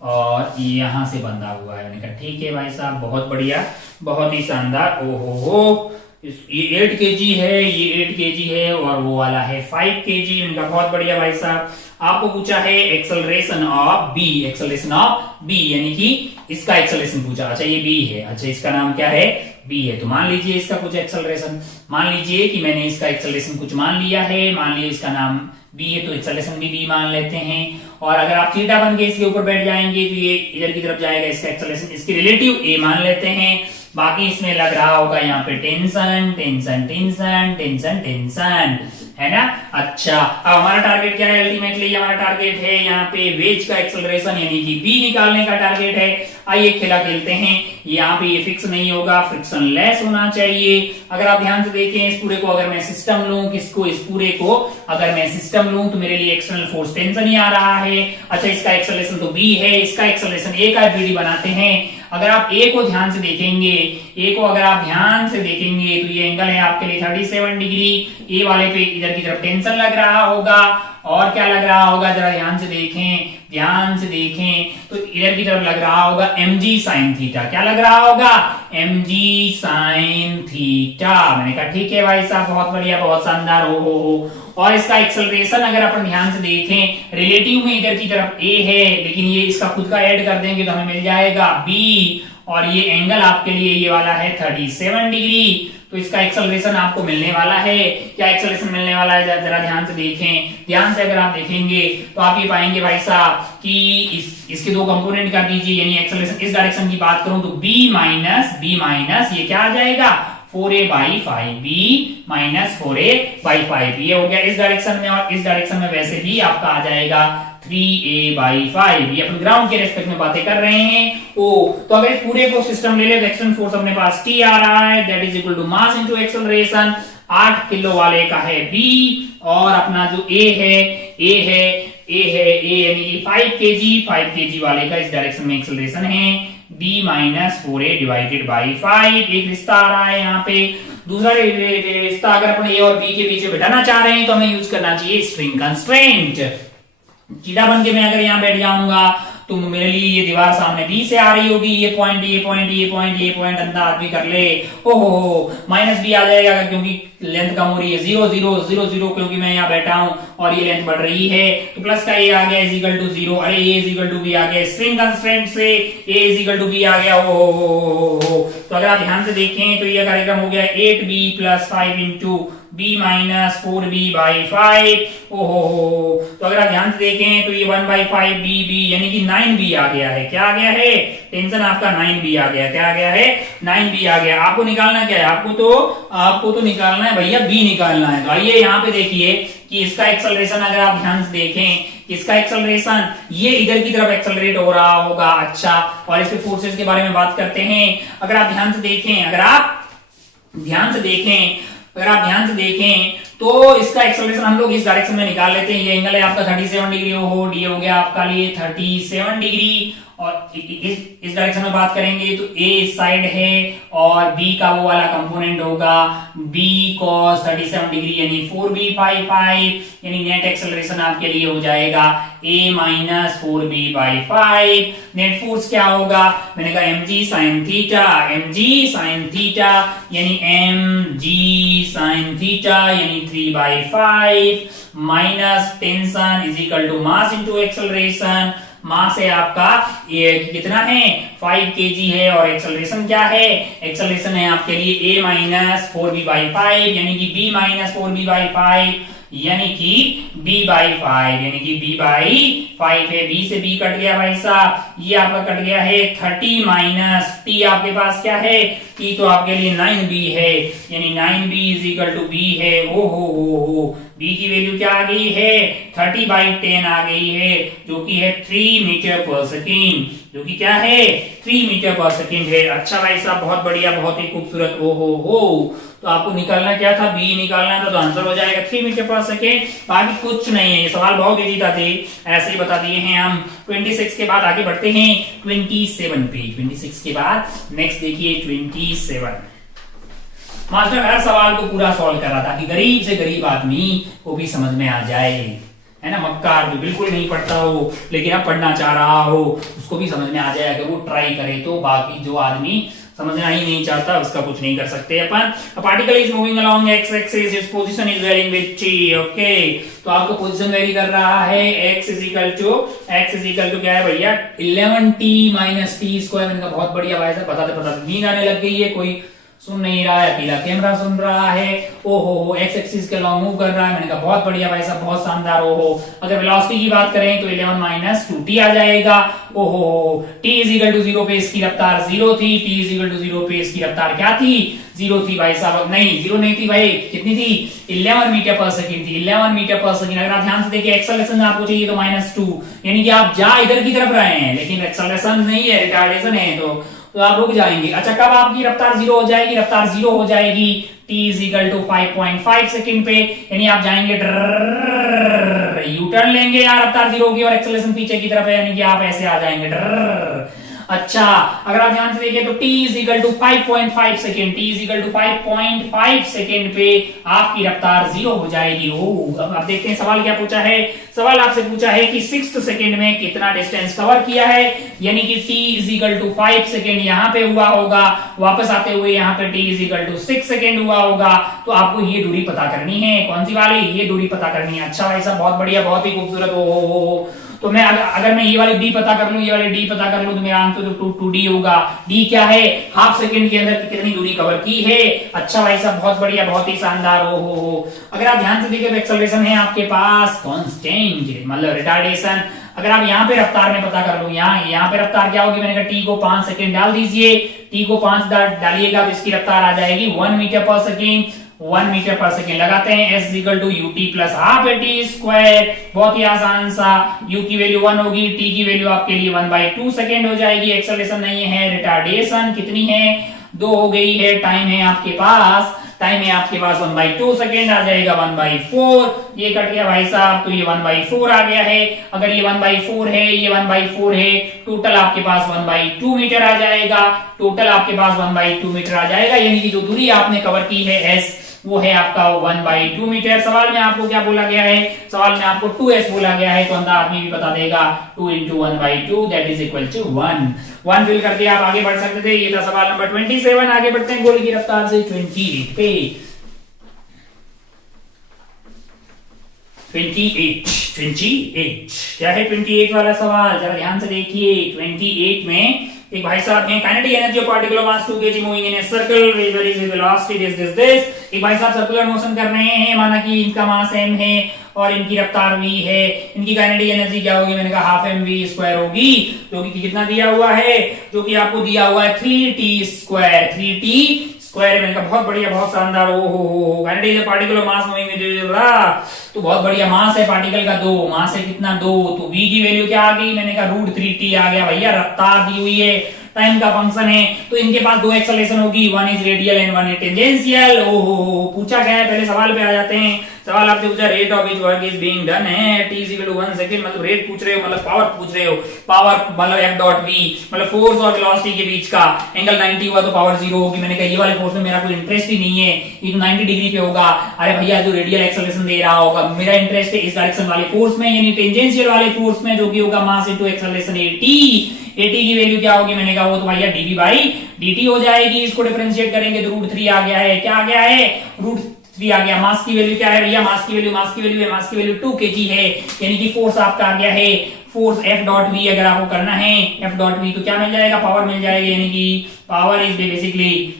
और यहाँ से बंधा हुआ है। मैंने कहा ठीक है भाई साहब बहुत बढ़िया, बहुत ही शानदार। ओहो हो, ये 8 केजी है, ये 8 केजी है, और वो वाला है 5 केजी। इनका बहुत बढ़िया भाई साहब। आपको पूछा है acceleration of B, acceleration of B यानी कि इसका एक्सेलरेशन पूछा। अच्छा ये बी है, अच्छा इसका नाम क्या है, बी है। तो मान लीजिए इसका कुछ एक्सेलरेशन, मान लीजिए कि मैंने इसका एक्सेलरेशन कुछ मान लिया है, मान लिया इसका नाम बी है तो एक्सेलरेशन भी बी मान लेते हैं। और अगर आप थीटा बन के इसके ऊपर बैठ जाएंगे तो ये इधर की तरफ जाएगा, इसका एक्सेलरेशन इसकी रिलेटिव ए मान लेते हैं। बाकी इसमें लग रहा होगा यहाँ पे tension tension tension tension tension, है ना। अच्छा अब हमारा टारगेट क्या है, अल्टीमेटली हमारा टारगेट है यहाँ पे वेज का एक्सेलरेशन यानी कि बी निकालने का टारगेट है। आइए खेला खेलते हैं। यहाँ पे ये फिक्स नहीं होगा, फ्रिक्शन लेस होना चाहिए। अगर आप ध्यान से देखें इस पूरे को अगर मैं सिस्टम लूं, किसको, इस पूरे को अगर मैं सिस्टम लूं तो मेरे लिए एक्सटर्नल फोर्स टेंशन ही आ रहा है। अच्छा इसका एक्सेलरेशन तो बी है, इसका एक्सेलरेशन ए का बीडी बनाते हैं। अगर आप ए को ध्यान से देखेंगे, ए को अगर आप ध्यान से देखेंगे तो ये एंगल है आपके लिए 37 डिग्री। ए वाले पे इधर की तरफ टेंशन लग रहा होगा, और क्या लग रहा होगा जरा ध्यान से देखें, ध्यान से देखें तो इधर की तरफ लग रहा होगा mg sin थीटा। क्या लग रहा होगा, mg sin थीटा। मैंने कहा ठीक है भाई साहब बहुत बढ़िया, बहुत शानदार। हो। और इसका एक्सेलरेशन अगर अपन ध्यान से देखें रिलेटिव में इधर की तरफ a है, लेकिन ये इसका खुद का ऐड कर देंगे तो हमें मिल जाएगा b, और ये एंगल आपके लिए ये वाला है 37 डिग्री। तो इसका एक्सेलरेशन आपको मिलने वाला है। क्या एक्सेलरेशन मिलने वाला है जरा ध्यान से देखें। ध्यान से अगर आप देखेंगे तो आप ये पाएंगे भाई साहब कि इसके दो कंपोनेंट कर दीजिए, यानी एक्सेलरेशन इस डायरेक्शन की बात करूं तो b माइनस ये क्या आ जाएगा 4a/5, b माइनस 4a/5 ये हो गया इस डायरेक्शन में। और इस डायरेक्शन में वैसे भी आपका आ जाएगा 3a/5। ये अपन ग्राउंड के रेस्पेक्ट में बातें कर रहे हैं। तो अगर इस पूरे को सिस्टम ले ले तो एक्शन फोर्स अपने पास T आ रहा है, that is equal to mass into acceleration. 8 kilo वाले का है B, और अपना जो A है यानी कि 5 केजी वाले का इस डायरेक्शन में एक्सेलरेशन है b minus 4a divided by 5। एक रिश्ता आ रहा है यहाँ पे। दूसरा रिश्ता अगर अपन a और b के बीच में बिठाना चाह रहे हैं तो हमें यूज करना चाहिए स्ट्रिंग कंस्ट्रेंट। थीटा बन के मैं अगर यहाँ बैठ जाऊंगा तो मेरे लिए ये दीवार सामने बी से आ रही होगी, ये पॉइंट ये पॉइंट ये पॉइंट ये पॉइंट अंदाज भी कर ले। ओहो माइनस बी आ जाएगा क्योंकि लेंथ कम हो रही है, 0 0 0 0 क्योंकि मैं यहाँ बैठा हूं और ये लेंथ बढ़ रही है, तो प्लस का ए आ गया इज इक्वल टू 0। अरे A is equal to B आ गया, स्ट्रिंग कंस्ट्रेंट से A is equal to B आ गया। ओहो तो अगर आप ध्यान से देखें तो ये कार्यक्रम हो गया 8b + 5 into b minus 4b by 5। ओहो तो अगर आप ध्यान से देखें तो ये 1/5 b यानी कि 9b आ गया है। क्या आ गया है? टेंशन आपका 9b आ गया। क्या आ गया है? 9b आ गया। आपको निकालना क्या है? आपको तो निकालना है भैया b निकालना है। तो आइए यहाँ पे देखिए कि इसका एक्सेलरेशन अगर आप ध्यान से देखें, इसका एक्सेलरेशन ये इधर की तरफ एक्सेलरेट हो रहा होगा। अच्छा, और इसके फोर्सेस के बारे में बात करते हैं। अगर आप ध्यान से देखें अगर आप ध्यान से देखें तो इसका एक्सेलरेशन हम लोग इस डायरेक्शन में निकाल लेते हैं। ये एंगल है आपका 37 डिग्री, हो डी हो गया आपका लिए 37 डिग्री। और इस डायरेक्शन में बात करेंगे तो ए साइड है और बी का वो वाला कंपोनेंट होगा b cos 37 डिग्री यानी 4b/5 यानी नेट एक्सेलरेशन आपके लिए हो जाएगा a minus 4b/5। Net force क्या होगा? मैंने कहा mg sin थीटा यानी mg sin थीटा यानी 3/5 minus tension is equal to mass into acceleration. Mass है आपका ये कितना है? 5 kg है। और एक्सेलरेशन क्या है? एक्सेलरेशन है आपके लिए a माइनस 4b/5 यानी कि b माइनस 4b/5 यानी कि b/5 यानी कि b/5 है। b से b कट गया भाई साहब, ये आपका कट गया है 30 माइनस t आपके पास क्या है? t तो आपके लिए 9b है यानी 9b is equal to b है। हो b की वैल्यू क्या आ गई है? 30/10 आ गई है जो कि है 3 मीटर पर सेकेंड, जो कि क्या है? 3 मीटर पर सेकेंड है। अच्छा भाई साहब बहुत बढ़िया, बहुत ही खूबसूरत। हो तो आपको निकालना क्या था? b निकालना था, तो आंसर हो जाएगा 3 मीटर पर सेकेंड। बाकी कुछ नहीं है, ये सवाल बहुत इजी था, ऐसे ही बता दिए हैं हम। 26 के बाद आगे बढ़ते हैं 27 पे। 26 के बाद नेक्स्ट देखिए 27। मास्टर हर सवाल को पूरा सॉल्व कर रहा था कि गरीब से गरीब आदमी को भी समझ में आ जाए, है ना। मक्कार जो बिल्कुल नहीं पढ़ता हो लेकिन अब पढ़ना चाह रहा हो उसको भी समझ में आ जाए अगर वो ट्राई करे तो। बाकी जो आदमी समझना ही नहीं चाहता उसका कुछ नहीं कर सकते अपन। Particle is moving along x axis, its position is varying with t। Okay तो आपको पोजीशन वेरी कर रहा है। x इज इक्वल टू क्या है भैया? 11t minus t square. मैंने कहा बहुत बढ़िया भाई साहब, बताते नींद आने लग गई है, कोई सुन नहीं रहा है, अकेला कैमरा सुन रहा है। ओहो एक्स एक्सिस के लॉन्ग मूव कर रहा है। मैंने कहा बहुत बढ़िया भाई साहब, बहुत शानदार। ओहो अगर वेलोसिटी की बात करें तो 11 माइनस 2t आ जाएगा। ओहो t इज इक्वल टू 0 पे इसकी रफ्तार 0 थी, t इज इक्वल टू 0 पे इसकी रफ्तार क्या थी? 0 थी भाई साहब। नहीं 0 नहीं थी भाई, कितनी थी? 11 मीटर पर सेकंड थी। 11 मीटर पर सेकंड। अगर आप ध्यान से देखिए एक्सेलरेशन आपको चाहिए तो -2 यानी कि आप जा इधर की तरफ रहे हैं लेकिन एक्सेलरेशन नहीं है, रिटार्डेशन है, तो आप रुक जाएंगे। अच्छा कब आपकी रफ्तार 0 हो जाएगी? रफ्तार 0 हो जाएगी t is equal to 5.5 second पे, यानी आप जाएंगे यू टर्न लेंगे यार, रफ्तार 0 होगी और एक्सेलरेशन पीछे की तरफ है यानी कि आप ऐसे आ जाएंगे। अच्छा अगर आप ध्यान से देखिए तो t is equal to 5.5 second, t is equal to 5.5 second पे आपकी रफ्तार 0 हो जाएगी। अब आप देखते हैं सवाल क्या पूछा है। सवाल आपसे पूछा है कि 6 सेकेंड में कितना डिस्टेंस कवर किया है, यानी कि t is equal to 5 second यहाँ पे हुआ होगा, वापस आते हुए यहाँ पे t is equal to 6 second हुआ होगा। तो आपको ये दूरी पता करनी है। कौन सी वाली? ये दूरी पता करनी है। अच्छा भाई साहब बहुत बढ़िया, बहुत ही खूबसूरत। हो तो मैं अगर मैं ये वाली d पता कर लूं, ये वाली d पता कर लूं तो मेरा आंसर तो 2d होगा। d क्या है? हाफ सेकंड के अंदर कितनी दूरी कवर की है। अच्छा भाई साहब बहुत बढ़िया, बहुत ही शानदार। हो अगर आप ध्यान से देखिए तो एक्सेलरेशन है आपके पास कांस्टेंट, मतलब रिटार्डेशन। अगर आप यहाँ पे रफ्तार में पता कर लो, यहाँ पे रफ्तार क्या होगी? मैंने कहा t को 5 सेकंड डाल दीजिए, t को 5 डालिएगा तो इसकी रफ्तार आ जाएगी 1 metre per second. 1 metre per second लगाते हैं। s equal to ut plus half at square. बहुत ही आसान सा। u की वैल्यू 1 होगी, t की वैल्यू आपके लिए 1/2 सेकेंड हो जाएगी। एक्सेलरेशन नहीं है, रिटार्डेशन कितनी है? 2 हो गई है। टाइम है आपके पास 1/2 सेकेंड आ जाएगा 1/4। ये कट गया भाई साहब तो ये 1/4 आ गया है। अगर ये 1/4 है, ये 1/4 है, टोटल आपके पास 1/2 मीटर आ जाएगा। टोटल आपके पास 1/2 मीटर आ जाएगा, यानी कि जो दूरी आपने कवर की है s वो है आपका 1/2 मीटर। सवाल में आपको क्या बोला गया है, सवाल में आपको 2s बोला गया है, तो अंधा आदमी भी बता देगा 2 × 1/2 that is equal to 1 fill करके आप आगे बढ़ सकते थे। ये था सवाल नंबर 27। आगे बढ़ते हैं गोल की रफ्तार से 28 पे। 28 क्या है 28 वाला सवाल, जरा ध्यान से देखिए। 28 में एक भाई साहब हैं, kinetic energy of particle of mass 2 kg moving in a circle with velocity this. एक भाई साहब सर्कुलर मोशन कर रहे हैं, माना कि इनका मास m है और इनकी रफ्तार v है। इनकी काइनेटिक एनर्जी क्या होगी, मैंने कहा हाफ mv² होगी, जो कि कितना दिया हुआ है, जो कि आपको दिया हुआ है 3t²। मैंने कहा बहुत बढ़िया, बहुत शानदार। ओ हो kinetic particle of mass moving तो बहुत बढ़िया। मास है पार्टिकल का 2, मास है कितना 2, तो v की वैल्यू क्या आ गई, मैंने कहा √3t आ गया भैया। रफ्तार दी हुई है, टाइम का फंक्शन है, तो इनके पास 2 एक्सेलरेशन होगी, 1 is radial and 1 is tangential. ओहो पूछा गया है, पहले सवाल पे आ जाते हैं। सवाल आपसे पूछा rate of which work is being done है, t = 1 सेकंड, मतलब रेट पूछ रहे हो, मतलब पावर पूछ रहे हो। पावर मतलब F.V मतलब फोर्स और वेलोसिटी के बीच का एंगल 90 हुआ तो पावर 0 होगी। मैंने कहा ये वाले फोर्स में मेरा कोई इंटरेस्ट ही नहीं है, ये तो 90 डिग्री पे होगा। अरे भैया जो रेडियल एक्सेलरेशन दे रहा होगा, मेरा इंटरेस्ट है इस डायरेक्शन वाले फोर्स में, यानी टेंजेंशियल वाले फोर्स में, जो कि होगा मास इनटू एक्सेलरेशन at की वैल्यू क्या होगी, मैंने कहा वो तो भैया dv/dt हो जाएगी। इसको डिफरेंशिएट करेंगे तो √3 आ गया है। क्या आ गया है, √3 आ गया। मास की वैल्यू क्या है भैया, मास की वैल्यू 2 kg है, यानी कि फोर्स आपका आ गया है फोर्स F.V। अगर आपको करना है F.V तो क्या मिल जाएगा, पावर मिल जाएगी, यानी कि पावर इज बेसिकली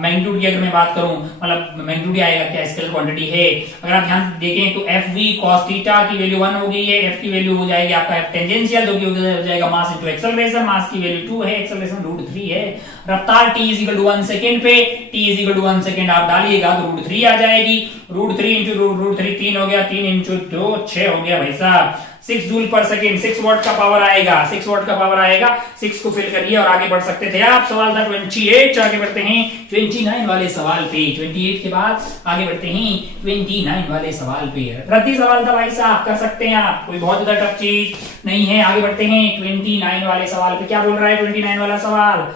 मैग्नीट्यूड की अगर मैं बात करूं, मतलब मैग्नीट्यूड आएगा क्या, स्केलर क्वांटिटी है। अगर आप ध्यान से देखें तो FV cos थीटा की वैल्यू 1 हो गई है, F की वैल्यू हो जाएगी आपका F टेंजेंशियल, जो कि हो जाएगा मास इनटू एक्सेलरेशन। मास की वैल्यू 2 है, एक्सेलरेशन √3 है। रफ्तार t = 1 सेकंड पे, t = 1 सेकंड आप डालिएगा तो √3 आ जाएगी। √3 × √3 3 हो गया, 3 × 2 6 हो गया भाई साहब। 6 जूल पर सेकेंड, 6 वाट का पावर आएगा, 6 वाट का पावर आएगा। 6 को फिल करिए और आगे बढ़ सकते थे आप। सवाल था 28, आगे बढ़ते हैं 29 वाले सवाल पे। 28 के बाद आगे बढ़ते हैं 29 वाले सवाल पे। रद्दी सवाल था भाई साहब, कर सकते हैं आप, कोई बहुत ज्यादा टफ चीज नहीं है। आगे बढ़ते हैं 29 वाले सवाल पे। क्या बोल रहा है 29 वाला सवाल,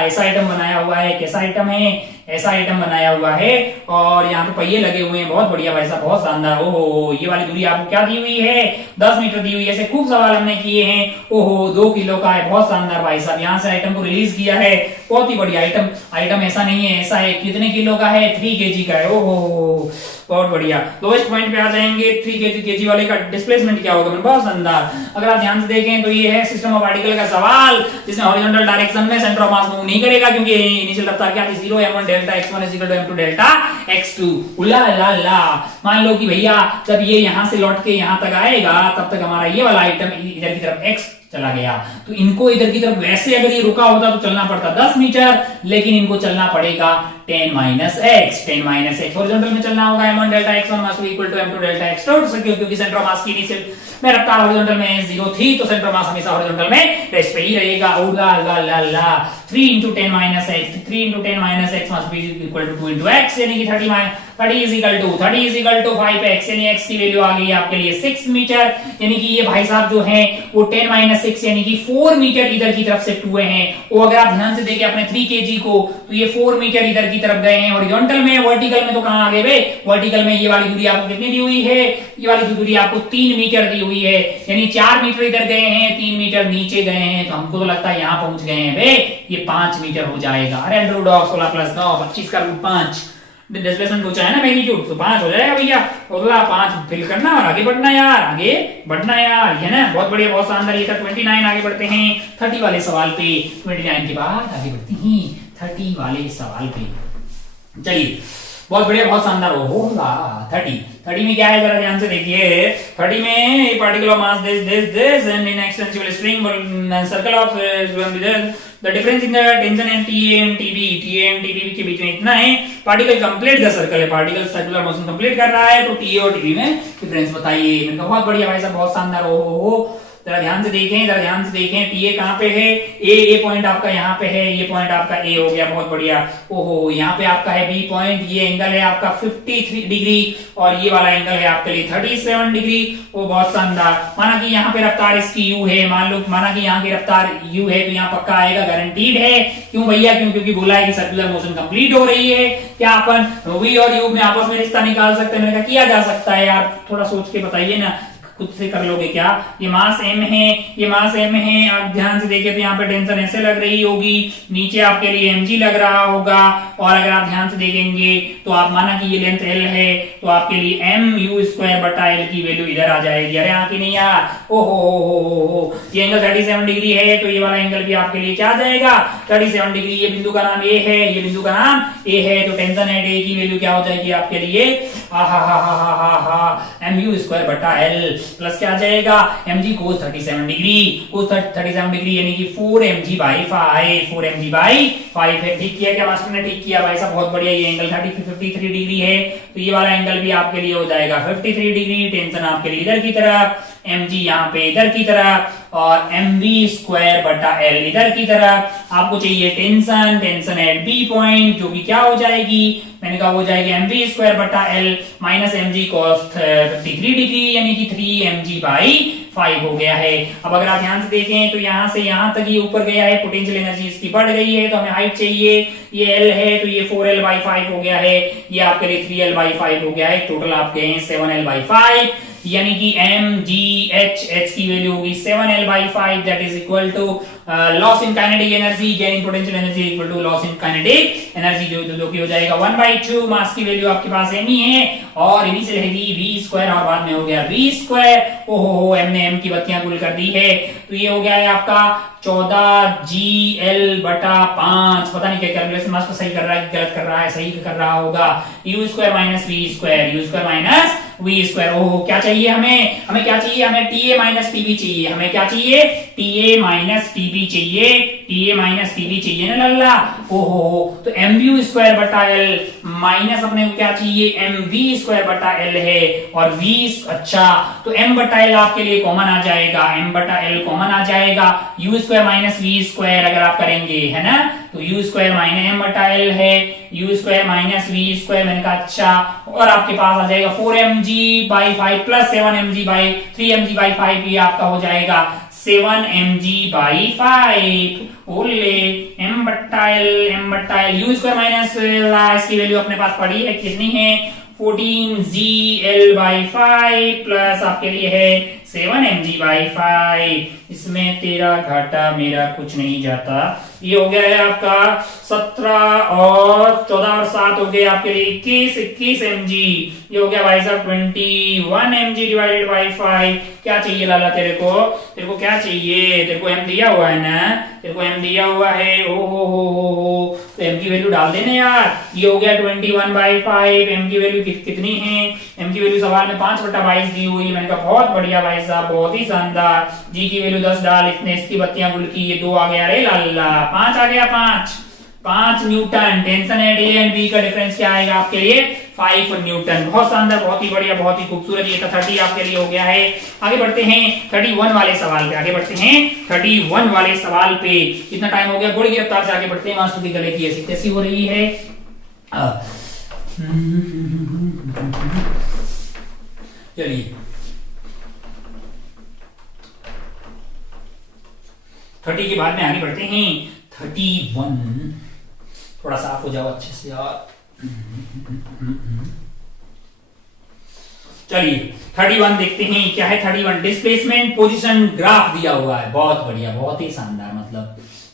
ऐसा आइटम बनाया हुआ है। कैसा आइटम है, ऐसा आइटम बनाया हुआ है और यहाँ पे पहिए लगे हुए हैं, बहुत बढ़िया भाई साहब, बहुत शानदार। ओहो ये वाली दूरी आपको क्या दी हुई है, 10 मीटर दी हुई है। ऐसे खूब सवाल हमने किए हैं। ओहो 2 किलो का है, बहुत शानदार भाई साहब। यहाँ से आइटम को रिलीज किया है, बहुत ही बढ़िया आइटम ऐसा नहीं है, ऐसा है। कितने किलो का है, 3 kg का है। ओहो बहुत बढ़िया। लोएस्ट पॉइंट पे आ जाएंगे, 3 kg वाले का डिस्प्लेसमेंट क्या होगा, बहुत शानदार। अगर आप ध्यान से देखें तो ये है सिस्टम ऑफ पार्टिकल का सवाल, जिसमें हॉरिजॉन्टल डायरेक्शन में सेंटर ऑफ मास मूव नहीं करेगा, क्योंकि इनिशियल रफ्तार क्या थी 0 m1 delta x1 m2 delta x2। उला ला ला, मान लो कि भैया जब ये यहां से लौट के यहां तक आएगा, तब तक हमारा ये वाला आइटम इधर की तरफ x चला गया, तो इनको इधर की तरफ वैसे अगर ये रुका होता तो चलना पड़ता 10 मीटर, लेकिन इनको चलना पड़ेगा 10 - x हॉरिजॉन्टल में चलना होगा। m1 delta x1 mass equal to m2 delta x2, क्योंकि सेंटर ऑफ मास की इनिशियल में रफ्तार हॉरिजॉन्टल में 0 थी, तो सेंटर ऑफ मास हमेशा हॉरिजॉन्टल में रेस्ट पे ही रहेगा। ओ ला ला ला ला 3 × 10 - x 3 × 10 - x must be equal to 2 × x, यानी कि 30 is equal to 5x, यानी x की वैल्यू आ गई आपके लिए 6 मीटर, यानी कि ये भाई साहब जो हैं वो 10 - 6 यानी कि 4 मीटर इधर की तरफ शिफ्ट हुए हैं। वो अगर आप ध्यान से देखें अपने 3 kg को, तो ये 4 मीटर इधर की तरफ गए हैं हॉरिजॉन्टल में। वर्टिकल में तो कहां आ गए बे, वर्टिकल में ये वाली दूरी आपको कितनी दी हुई है, ये वाली दूरी आपको 3 मीटर दी हुई है, यानी 4 मीटर इधर गए हैं, 3 मीटर नीचे गए हैं, तो हमको तो लगता है यहां पहुंच गए हैं बे, ये 5 मीटर हो जाएगा। अरे √16 + 9 25 का √5 डिस्प्लेसमेंट पूछा है ना मैग्नीट्यूड, तो 5 हो जाएगा भैया। अगला 5 फिल करना और आगे बढ़ना यार, आगे बढ़ना यार, है ना, बहुत बढ़िया, बहुत शानदार। ये था 29। आगे बढ़ते हैं 30 वाले सवाल पे। 29 के बाद आगे बढ़ते हैं 30 वाले सवाल पे। चलिए बहुत बढ़िया, बहुत शानदार होगा। 30 में क्या है, जरा ध्यान से देखिए। 30 में particle of mass this and in extensible string circle of the difference in the tension and TA and TB के बीच में इतना है। पार्टिकल कंप्लीट द सर्कल है, पार्टिकल सर्कुलर मोशन कंप्लीट कर रहा है, तो TA और TB में डिफरेंस बताइए। मैंने कहा बहुत बढ़िया भाई साहब, बहुत शानदार। हो जरा ध्यान से देखें, जरा ध्यान से देखें, टीए कहाँ पे है, ए पॉइंट आपका यहाँ पे है, ये पॉइंट आपका ए हो गया, बहुत बढ़िया। ओहो, यहाँ पे आपका है बी पॉइंट, ये एंगल है आपका 53 डिग्री और ये वाला एंगल है आपके लिए 37 डिग्री। वो बहुत शानदार। माना कि यहाँ पे रफ्तार इसकी यू है, मान लो माना कि यहाँ की रफ्तार यू है, तो यहाँ पक्का आएगा, गारंटीड है। क्यों भैया? क्यों? क्योंकि बोला है कि सर्कुलर मोशन कंप्लीट हो रही है। क्या अपन वी और यू में आपस में रिश्ता निकाल सकते हैं? मैंने कहा किया जा सकता है यार, थोड़ा सोच के बताइए ना, खुद से कर लोगे क्या? ये मास m है, ये मास m है। आप ध्यान से देखिए तो यहाँ पे टेंशन ऐसे लग रही होगी, नीचे आपके लिए mg लग रहा होगा। और अगर आप ध्यान से देखेंगे तो आप माना कि ये लेंथ l है, तो आपके लिए mu² बटा l की वैल्यू इधर आ जाएगी। अरे यहाँ की नहीं यार, ओहो, ये एंगल 37 डिग्री है, तो ये वाला एंगल भी आपके लिए क्या आ जाएगा? 37 डिग्री। ये बिंदु का नाम a है, ये बिंदु का नाम a है, तो टेंशन एट a की वैल्यू क्या हो जाएगी आपके लिए? mu² बटा l प्लस क्या आ जाएगा? mg cos 37 degree, cos 37 degree यानी कि 4mg बाई 5, 4mg बाई 5 है। ठीक किया क्या मास्टर ने? ठीक किया भाई साहब, बहुत बढ़िया। ये एंगल 53 डिग्री है, तो ये वाला एंगल भी आपके लिए हो जाएगा 53 डिग्री। टेंशन आपके लिए इधर की तरफ, mg यहाँ पे इधर की तरफ, और mv² बटा l इधर की तरफ। आपको चाहिए टेंशन एट बी पॉइंट, जो कि क्या हो जाएगी? मैंने कहा हो जाएगी mv² बटा l minus mg cos 53 degree यानी कि 3mg बाई 5 हो गया है। अब अगर आप ध्यान से देखें तो यहां से यहां तक ये ऊपर गया है, पोटेंशियल एनर्जी इसकी बढ़ गई है, तो हमें हाइट चाहिए। ये l है तो ये 4l बाई 5 हो गया है, ये आपके लिए 3l बाई 5 हो गया है। टोटल आपके हैं 7l बाई 5, यानी कि mgh की वैल्यू होगी 7l by 5, that is equal to loss in kinetic energy, gain in potential energy equal to loss in kinetic energy, जो कि हो जाएगा 1/2। मास की वैल्यू आपके पास m ही है, और इनिशियल है v² और बाद में हो गया v²। ओहो, m ने m की बत्तियां गुल कर दी है, तो ये हो गया है आपका 14gl बटा 5। पता नहीं क्या कैलकुलेशन मास्टर सही कर रहा है कि गलत कर रहा है, सही कर रहा होगा। u² minus v², u² minus v²। ओहो, क्या चाहिए हमें? हमें क्या चाहिए? हमें TA माइनस TB चाहिए। हमें क्या चाहिए? TA माइनस TB चाहिए, TA माइनस TB चाहिए ना लल्ला। ओहो, तो mu² बटा l माइनस अपने को क्या चाहिए? mv² बटा l है, और v, अच्छा तो m बटा l आपके लिए कॉमन आ जाएगा, m बटा l कॉमन आ जाएगा। u² माइनस v² अगर आप करेंगे, है ना, तो u² माइनस m बटा l है, u² माइनस v²। मैंने कहा अच्छा, और आपके पास आ जाएगा 4mg by 5 plus 7mg by 3mg by 5, ये आपका हो जाएगा 7mg बाई 5। ओले, m बट्टा l, u² माइनस इसकी वैल्यू अपने पास पड़ी है, कितनी है? 14gl बाई 5 प्लस आपके लिए है 7mg बाई 5। इसमें तेरा घाटा मेरा कुछ नहीं जाता। ये हो गया है आपका 17 और 14 और 7 हो गए आपके लिए 21 mg। ये हो गया भाई साहब 21 mg डिवाइडेड बाई 5। क्या चाहिए लाला तेरे को? तेरे को क्या चाहिए? तेरे को m दिया हुआ है ना, तेरे को m दिया हुआ है। ओ हो, तो m की वैल्यू डाल देना यार। ये हो गया 21 बाई 5। m की वैल्यू कितनी है? m की वैल्यू सवाल में 5/22 दी हुई। मैंने कहा बहुत बढ़िया भाई साहब, बहुत ही शानदार। g की वैल्यू 10 डाल, इतने इसकी बत्तियां गुल की, ये 2 आ गया। अरे लाला, 5 आ गया, 5 newton. Tension at A and B का डिफरेंस क्या आएगा आपके लिए? 5 न्यूटन। बहुत शानदार, बहुत ही बढ़िया, बहुत ही खूबसूरत। ये 30 आपके लिए हो गया है। आगे बढ़ते हैं 31 वाले सवाल पे। आगे बढ़ते हैं 31 वाले सवाल पे। कितना टाइम हो गया? बड़ी रफ्तार से आगे बढ़ते हैं। मास्टर की गले की ऐसी कैसी हो रही है? चलिए 30 के बाद में आगे बढ़ते हैं 31। थोड़ा साफ हो जाओ अच्छे से यार। चलिए 31 देखते हैं क्या है। 31 डिस्प्लेसमेंट पोजीशन ग्राफ दिया हुआ है। बहुत बढ़िया, बहुत ही शानदार।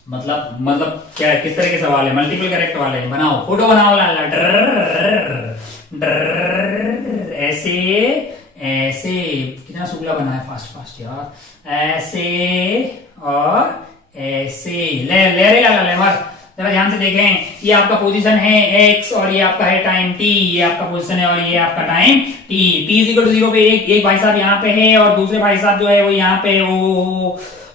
मतलब क्या, किस तरह के सवाल है? मल्टीपल करेक्ट वाले हैं। बनाओ, फोटो बनाओ लाला। ऐसे ऐसे, कितना शुक्ला बना है, फास्ट यार। ऐसे और ऐसे, ले मत। जरा ध्यान से देखें, ये आपका पोजीशन है x और ये आपका है टाइम t। ये आपका पोजीशन है और ये आपका time t। t equal to 0 पे एक भाई साहब यहाँ पे है और दूसरे भाई साहब जो है वो यहाँ पे।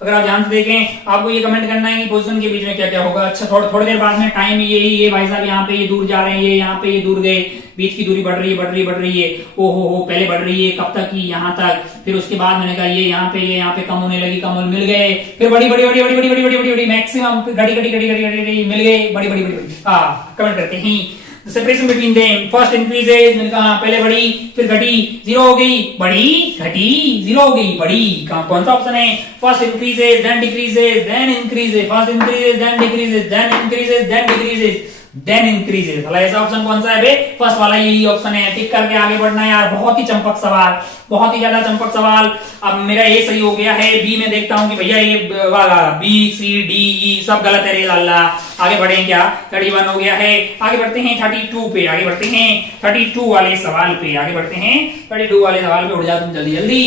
अगर आप ध्यान से देखें, आपको ये कमेंट करना है कि पोजीशन के बीच में क्या क्या होगा। अच्छा, थोड़ी देर बाद में टाइम ये भाई साहब यहाँ पे ये दूर जा रहे हैं, ये यहाँ पे ये दूर गए, बीच की दूरी बढ़ रही है। ओ हो, पहले बढ़ रही है कब तक की, यहाँ तक। फिर उसके बाद मैंने कहा ये यहाँ पे कम होने लगी, कम मिल गए। फिर बड़ी मैक्सिमम घड़ी मिल गए, बड़ी कमेंट करते हैं। Separation between them, first increases, मैंने कहा पहले बढ़ी फिर घटी, जीरो हो गई, बढ़ी घटी, जीरो हो गई, बढ़ी। कौन सा ऑप्शन है? First increases then decreases then increases, first increases then decreases then increases then decreases then increases. भला ऐसा ऑप्शन कौन सा है बे? फर्स्ट वाला यही ऑप्शन है। टिक करके आगे बढ़ना है यार, बहुत ही चंपक सवाल, बहुत ही ज्यादा चंपक सवाल। अब मेरा ए सही हो गया है, बी में देखता हूं कि भैया ये वाला बी सी डी ई सब गलत है रे लाला। आगे बढ़े क्या? 31 हो गया है। आगे बढ़ते हैं 32 पे, आगे बढ़ते हैं 32 वाले सवाल पे, आगे बढ़ते हैं 32 वाले सवाल पे। उठ जा तुम जल्दी जल्दी।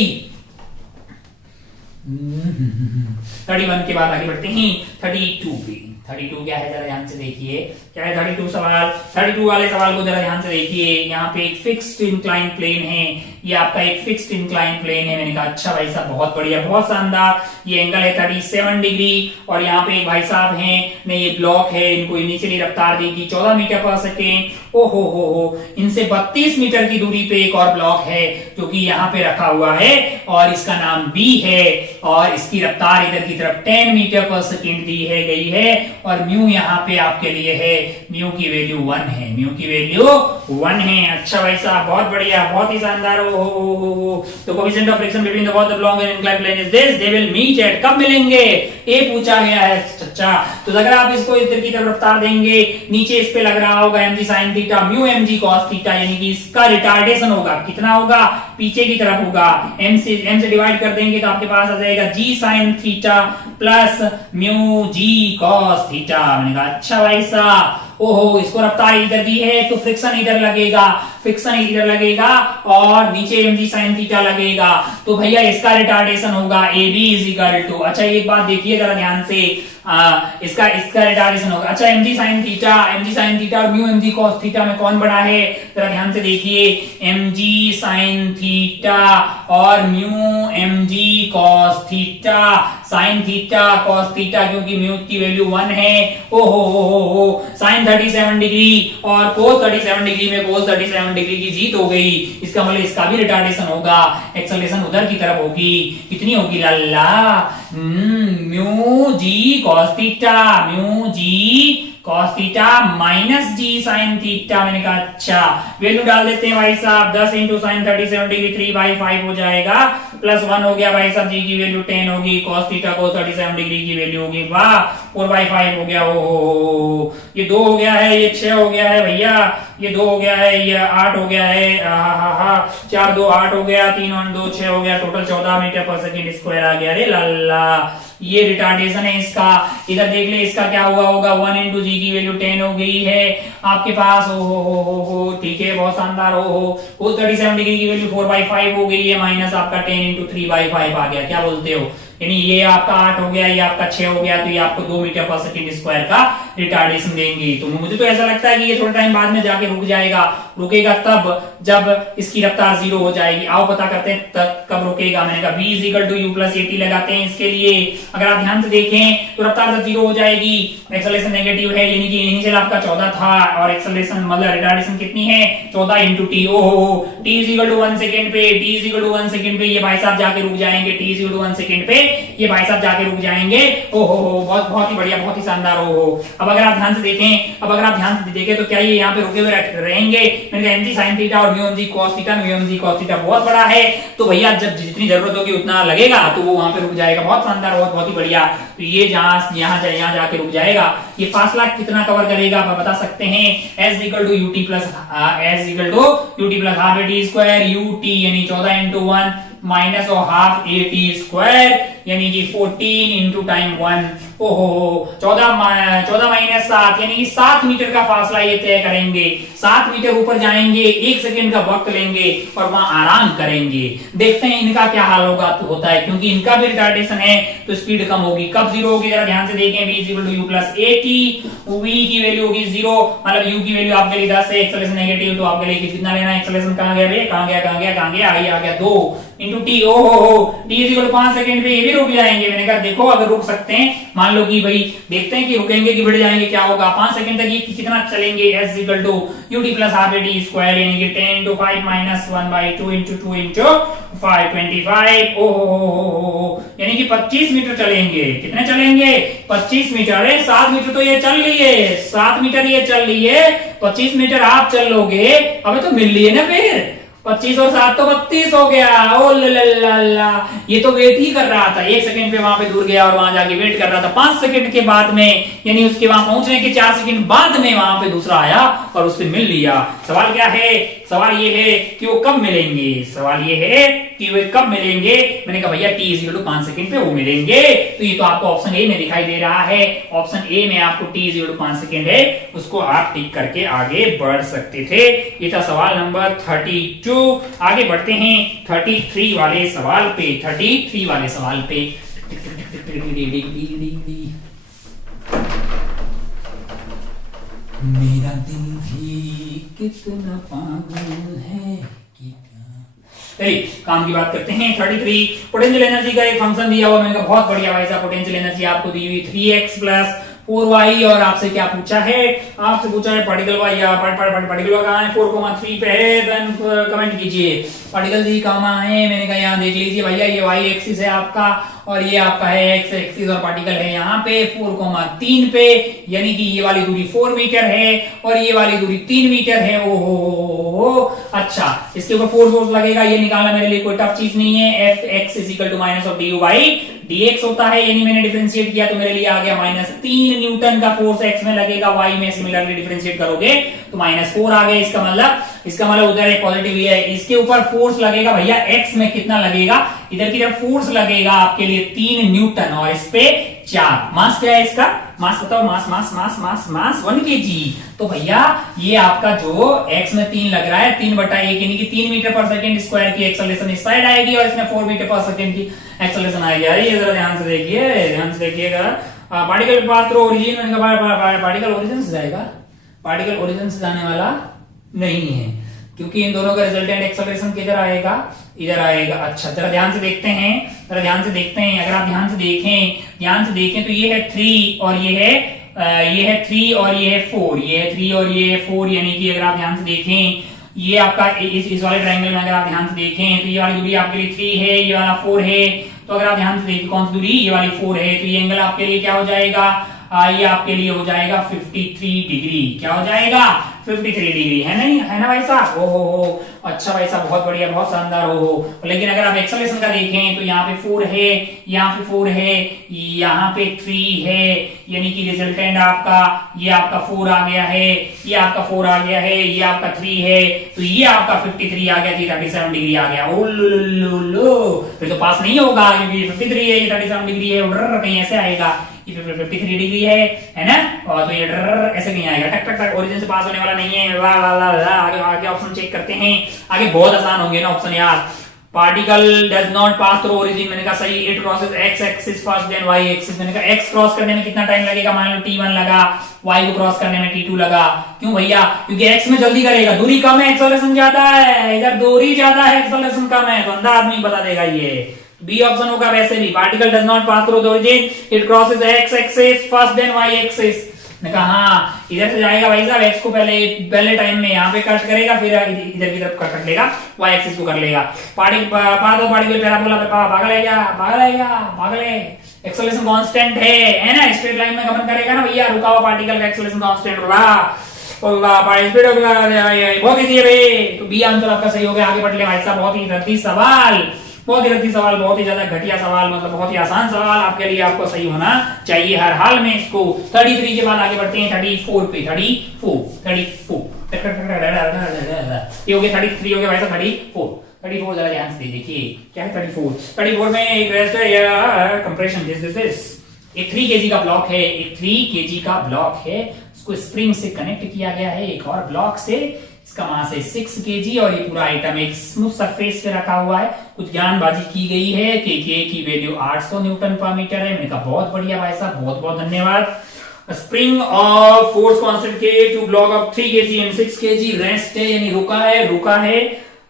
31 के बाद आगे बढ़ते हैं 32 पे। 32 क्या है जरा ध्यान से देखिए, क्या है 32 सवाल। 32 वाले सवाल को जरा ध्यान से देखिए। यहाँ पे एक फिक्स्ड इंक्लाइन प्लेन है, ये आपका एक फिक्स्ड इंक्लाइन प्लेन है। मैंने कहा अच्छा भाई साहब, बहुत बढ़िया, बहुत शानदार। ये एंगल है 37 डिग्री, और यहाँ पे एक भाई साहब हैं ने ये ब्लॉक है, इनको इनिशियली रफ्तार दी थी 14 मीटर पर सेकेंड। ओ हो, इनसे 32 मीटर की दूरी पे एक और ब्लॉक है जो कि यहाँ पे रखा हुआ है, और इसका नाम बी है, और इसकी रफ्तार इधर की तरफ 10 मीटर पर सेकेंड दी है गई है, और म्यू यहाँ पे आपके लिए है, म्यू की वैल्यू 1 है, म्यू की वैल्यू 1 है। अच्छा भाई साहब, बहुत बढ़िया, बहुत ही शानदार। तो coefficient of friction between the both the long and inclined plane is this, they will meet at, कब मिलेंगे? ये पूछा गया है। अच्छा, तो अगर आप इसको इधर की तरफ रफ्तार देंगे, नीचे इस पे लग रहा होगा mg sin theta mu mg cos theta, यानी कि इसका रिटार्डेशन होगा, कितना होगा? पीछे की तरफ होगा। m से डिवाइड कर देंगे तो आपके पास आ जाएगा g sin theta plus mu g cos theta. मैंने कहा अच्छा भाई साहब, ओहो, इसको रफ्तार इधर दी है तो फ्रिक्शन इधर लगेगा, फ्रिक्शन इधर लगेगा, और नीचे mg sin थीटा लगेगा, तो भैया इसका रिटार्डेशन होगा ab इज इक्वल टू। अच्छा, एक बात देखिए जरा ध्यान से, इसका रिटार्डेशन होगा। अच्छा, mg sin थीटा और म्यू mg cos थीटा में कौन बड़ा है? जरा ध्यान से देखिए, mg sin थीटा और mu mg cos theta, sin theta cos theta, क्योंकि म्यू की वैल्यू 1 है। ओहो, sin 37 डिग्री और cos 37 डिग्री में cos 37 डिग्री की जीत हो गई। इसका मतलब इसका भी रिटार्डेशन होगा, एक्सेलरेशन उधर की तरफ होगी। कितनी होगी लाला? Mu G cos theta, mu G cos theta minus g sin theta. मैंने कहा अच्छा, वैल्यू डाल देते हैं भाई साहब, 10 इंटू साइन 37 डिग्री 3/5 हो जाएगा, प्लस 1 हो गया भाई साहब, g की वैल्यू 10 होगी, cos थीटा cos 37 डिग्री की वैल्यू होगी, वाह, 4/5 हो गया। हो, ये 2 हो गया है, ये 6 हो गया है भैया, ये 2 हो गया है, ये 8 हो गया है, 4 2 8 हो गया, 3 1 2 6 हो गया, total 14 metre per second square आ गया। अरे लाला, ये रिटार्डेशन है इसका। इधर देख ले, इसका क्या हुआ होगा? 1 इंटू जी की वैल्यू 10 हो गई है आपके पास। हो, ठीक है, बहुत शानदार। हो 37 डिग्री की वैल्यू 4/5 हो गई है, माइनस आपका 10 इंटू 3/5 आ गया। क्या बोलते हो? यानी ये आपका 8 हो गया, ये आपका 6 हो गया, तो ये आपको 2 मीटर पर सेकेंड स्क्वायर का रिटार्डेशन देंगे। तो मुझे तो ऐसा लगता है कि ये थोड़ा टाइम बाद में जाके रुक जाएगा। रुकेगा तब जब इसकी रफ्तार 0 हो जाएगी। आओ पता करते हैं तब कब रुकेगा। मैंने कहा v equal to u plus at लगाते हैं इसके लिए। अगर आप ध्यान से देखें तो रफ्तार जब 0 हो जाएगी, एक्सेलरेशन नेगेटिव है, यानी कि इनिशियल आपका 14 था और एक्सेलरेशन मतलब रिटार्डेशन कितनी है? 14 इंटू टी। ओहो, t इक्वल टू 1 सेकेंड पे, t इक्वल टू 1 सेकेंड पे ये भाई साहब जाके रुक जाएंगे। t इक्वल टू 1 सेकेंड पे ये भाई साहब जाके रुक जाएंगे। ओहो, बहुत ही बढ़िया, बहुत ही शानदार। ओहो, अब अगर आप ध्यान से देखें तो क्या ये यहाँ पे रुके हुए रहेंगे? मैंने कहा mg sin थीटा और mu mg cos theta, mu mg cos theta बहुत बड़ा है, तो भैया जब जितनी जरूरत होगी उतना लगेगा तो वो वहां पे रुक जाएगा। बहुत शानदार, बहुत ही बढ़िया। तो ये यहाँ जाके रुक जाएगा। ये फासला कितना कवर करेगा आप बता सकते हैं? s equal to ut plus half at square ut, यानी 14 इंटू 1 माइनस और हाफ at स्क्वायर, यानी कि 14 इंटू टाइम 1 ओहो 14 माइनस 7 यानी कि 7 मीटर का फासला ये तय करेंगे। 7 मीटर ऊपर जाएंगे, 1 सेकंड का वक्त लेंगे और वहां आराम करेंगे। देखते हैं इनका क्या हाल होता है, क्योंकि इनका भी रिटार्डेशन है तो स्पीड कम होगी। कब जीरो होगी जरा ध्यान से देखें। v equal to u plus at, v की वैल्यू होगी 0, मतलब u की वैल्यू आपके लिए 10 है, एक्सेलरेशन नेगेटिव, तो आपके लिए कितना लेना है, एक्सेलरेशन कहां गया भैया, कहां गया आ गया 2 इंटू टी। ओहो टी इक्वल 5 सेकंड पे ये भी रुक जाएंगे। मैंने कहा देखो अगर रुक सकते हैं, मान लो कि भाई देखते हैं कि रुकेंगे कि बढ़ जाएंगे, क्या होगा 5 सेकंड तक ये कितना चलेंगे। s equal to ut plus half t square यानी कि 10 into 5 minus 1/2 into 2 into 5 25। ओहो यानी कि 25 मीटर चलेंगे। कितने चलेंगे 25 मीटर। अरे 7 मीटर तो ये चल रही है, 7 मीटर ये चल रही है, 25 मीटर आप चल लोगे, अबे तो मिल रही है ना फिर। 25 और 7 तो 32 हो गया। ओ ला ये तो वेट ही कर रहा था, 1 सेकंड पे वहां पे दूर गया और वहां जाके वेट कर रहा था। 5 सेकंड के बाद में यानी उसके वहां पहुंचने के 4 सेकंड बाद में वहां पे दूसरा आया और उससे मिल लिया। सवाल क्या है, सवाल ये है कि वो कब मिलेंगे, सवाल ये है कि वे कब मिलेंगे। मैंने कहा भैया t इक्वल टू 5 सेकंड पे वो मिलेंगे, तो ये तो आपको ऑप्शन ए में दिखाई दे रहा है। ऑप्शन ए में आपको t इक्वल टू 5 सेकंड है, उसको आप टिक करके आगे बढ़ सकते थे। ये था सवाल नंबर 32। आगे बढ़ते हैं 33 वाले सवाल पे। 33 वाले सवाल पे मेरा दिल भी कितना पागल है कि काम की बात करते हैं। 33 पोटेंशियल एनर्जी का एक फंक्शन दिया हुआ, मैंने कहा बहुत बढ़िया भाई साहब, पोटेंशियल एनर्जी आपको दी हुई 3x प्लस 4y और आपसे क्या पूछा है, आपसे पूछा है पार्टिकल वाई या पार्टिकल कहाँ है 4,3 पे है, देन कमेंट कीजिए पार्टिकल जी कहाँ है। मैंने कहा यहाँ देख लीजिए भैया, ये y एक्सिस है आपका और ये आपका है x एक्सिस और पार्टिकल है यहाँ पे 4,3 पे, यानी कि ये वाली दूरी 4 मीटर है और ये वाली दूरी 3 मीटर है। ओहो अच्छा, इसके ऊपर फोर्स लगेगा, ये निकालना मेरे लिए कोई टफ चीज नहीं है। F x is equal to minus of d u by d x होता है, यानी मैंने डिफरेंशिएट किया तो मेरे लिए आ गया -3 न्यूटन का फोर्स एक्स में लगेगा, वाई में सिमिलरली डिफरेंशिएट करोगे तो -4 आ गया। इसका मतलब उधर एक पॉजिटिव ही है, इसके ऊपर फोर्स लगेगा भैया एक्स में कितना लगेगा, इधर की तरफ फोर्स लगेगा आपके लिए 3 न्यूटन और इस पे 4। मास क्या है इसका, मास बताओ, मास 1 kg। तो भैया ये आपका जो x में 3 लग रहा है 3/1 यानी कि 3 मीटर पर सेकंड स्क्वायर की एक्सेलरेशन इस साइड आएगी और इसमें 4 मीटर पर सेकंड की एक्सेलरेशन आएगी। अरे ये जरा ध्यान से देखिएगा। पार्टिकल के पास तो ओरिजिन, पार्टिकल ओरिजिन से जाएगा, पार्टिकल ओरिजिन से जाने वाला नहीं है, क्योंकि इन दोनों का रिजल्टेंट एक्सेलरेशन किधर आएगा, इधर आएगा। अच्छा जरा ध्यान से देखते हैं, अगर आप ध्यान से देखें तो ये है 3 और ये है 3 और ये है 4, ये है 3 और ये है 4, यानी कि अगर आप ध्यान से देखें ये आपका इस वाले ट्रायंगल में अगर आप ध्यान से देखें तो ये वाली दूरी आपके लिए 3 है, ये वाला 4 है। तो अगर आप ध्यान से देखें कौन सी दूरी, ये वाली 4 है, तो ये एंगल आपके लिए क्या हो जाएगा, ये आपके लिए हो जाएगा 53 डिग्री। क्या हो जाएगा 53 डिग्री, है ना भाई साहब। ओहो अच्छा भाई साहब, बहुत बढ़िया, बहुत शानदार। हो लेकिन अगर आप एक्सेलरेशन का देखें तो यहाँ पे 4 है, यहाँ पे 4 है, यहाँ पे 3 है, यानी कि रिजल्टेंट आपका ये आपका 4 आ गया है, ये आपका 4 आ गया है, ये आपका 3 है, तो ये आपका 53 आ गया, 37 डिग्री आ गया। ओ लो फिर तो पास नहीं होगा, क्योंकि 53 है, ये 37 डिग्री है, कहीं ऐसे आएगा, ये 53 डिग्री है ना, और तो ये ऐसे नहीं आएगा, टक टक टक, ओरिजिन से पास होने वाला नहीं है। आगे ऑप्शन चेक करते हैं, आगे बहुत आसान होंगे ना ऑप्शन यार। Particle does not pass through origin, मैंने कहा सही। It crosses x axis first then y axis, मैंने कहा एक्स क्रॉस करने में कितना टाइम लगेगा, मान लो t1 लगा, y को क्रॉस करने में t2 लगा। क्यों भैया, क्योंकि x में जल्दी करेगा, दूरी कम है एक्सेलरेशन ज्यादा है, इधर दूरी ज्यादा है एक्सेलरेशन कम है, तो अंधा आदमी बता देगा ये बी ऑप्शन होगा। वैसे भी particle does not pass through the origin, it crosses x axis first then y axis. मैं कहा हाँ, इधर से जाएगा भाई साहब, एक्स को पहले टाइम में यहाँ पे कट करेगा, फिर इधर की तरफ कट लेगा, वाई एक्सिस को कर लेगा। पार्टिकल पैराबोला पे पागल है, एक्सेलरेशन कांस्टेंट है ना, स्ट्रेट लाइन में गमन करेगा ना भैया, रुका हुआ पार्टिकल का एक्सेलरेशन कांस्टेंट होगा। बहुत इजी है भाई, तो बी आंसर आपका सही हो गया। आगे बढ़ ले भाई साहब, बहुत ही रद्दी सवाल, बहुत ही ज्यादा घटिया सवाल, मतलब बहुत ही आसान सवाल आपके लिए, आपको सही होना चाहिए हर हाल में इसको। 33 के बाद आगे बढ़ते हैं 34 पे। 34 ये हो गया 33 हो गया भाई साहब। 34 ध्यान से देखिए क्या है 34 में एक रेस्ट है या कंप्रेशन, दिस एक 3 केजी का ब्लॉक है, एक 3 केजी का ब्लॉक है, उसको स्प्रिंग से कनेक्ट किया गया है एक और ब्लॉक से, इसका मास है 6 केजी और ये पूरा आइटम एक स्मूथ सरफेस पे रखा हुआ है। कुछ ज्ञानबाजी की गई है कि के की वैल्यू 800 न्यूटन पर मीटर है। मैंने कहा बहुत बढ़िया भाई साहब, बहुत बहुत धन्यवाद। Spring of force constant k two block of 3 kg and 6 kg rest है, यानी रुका है।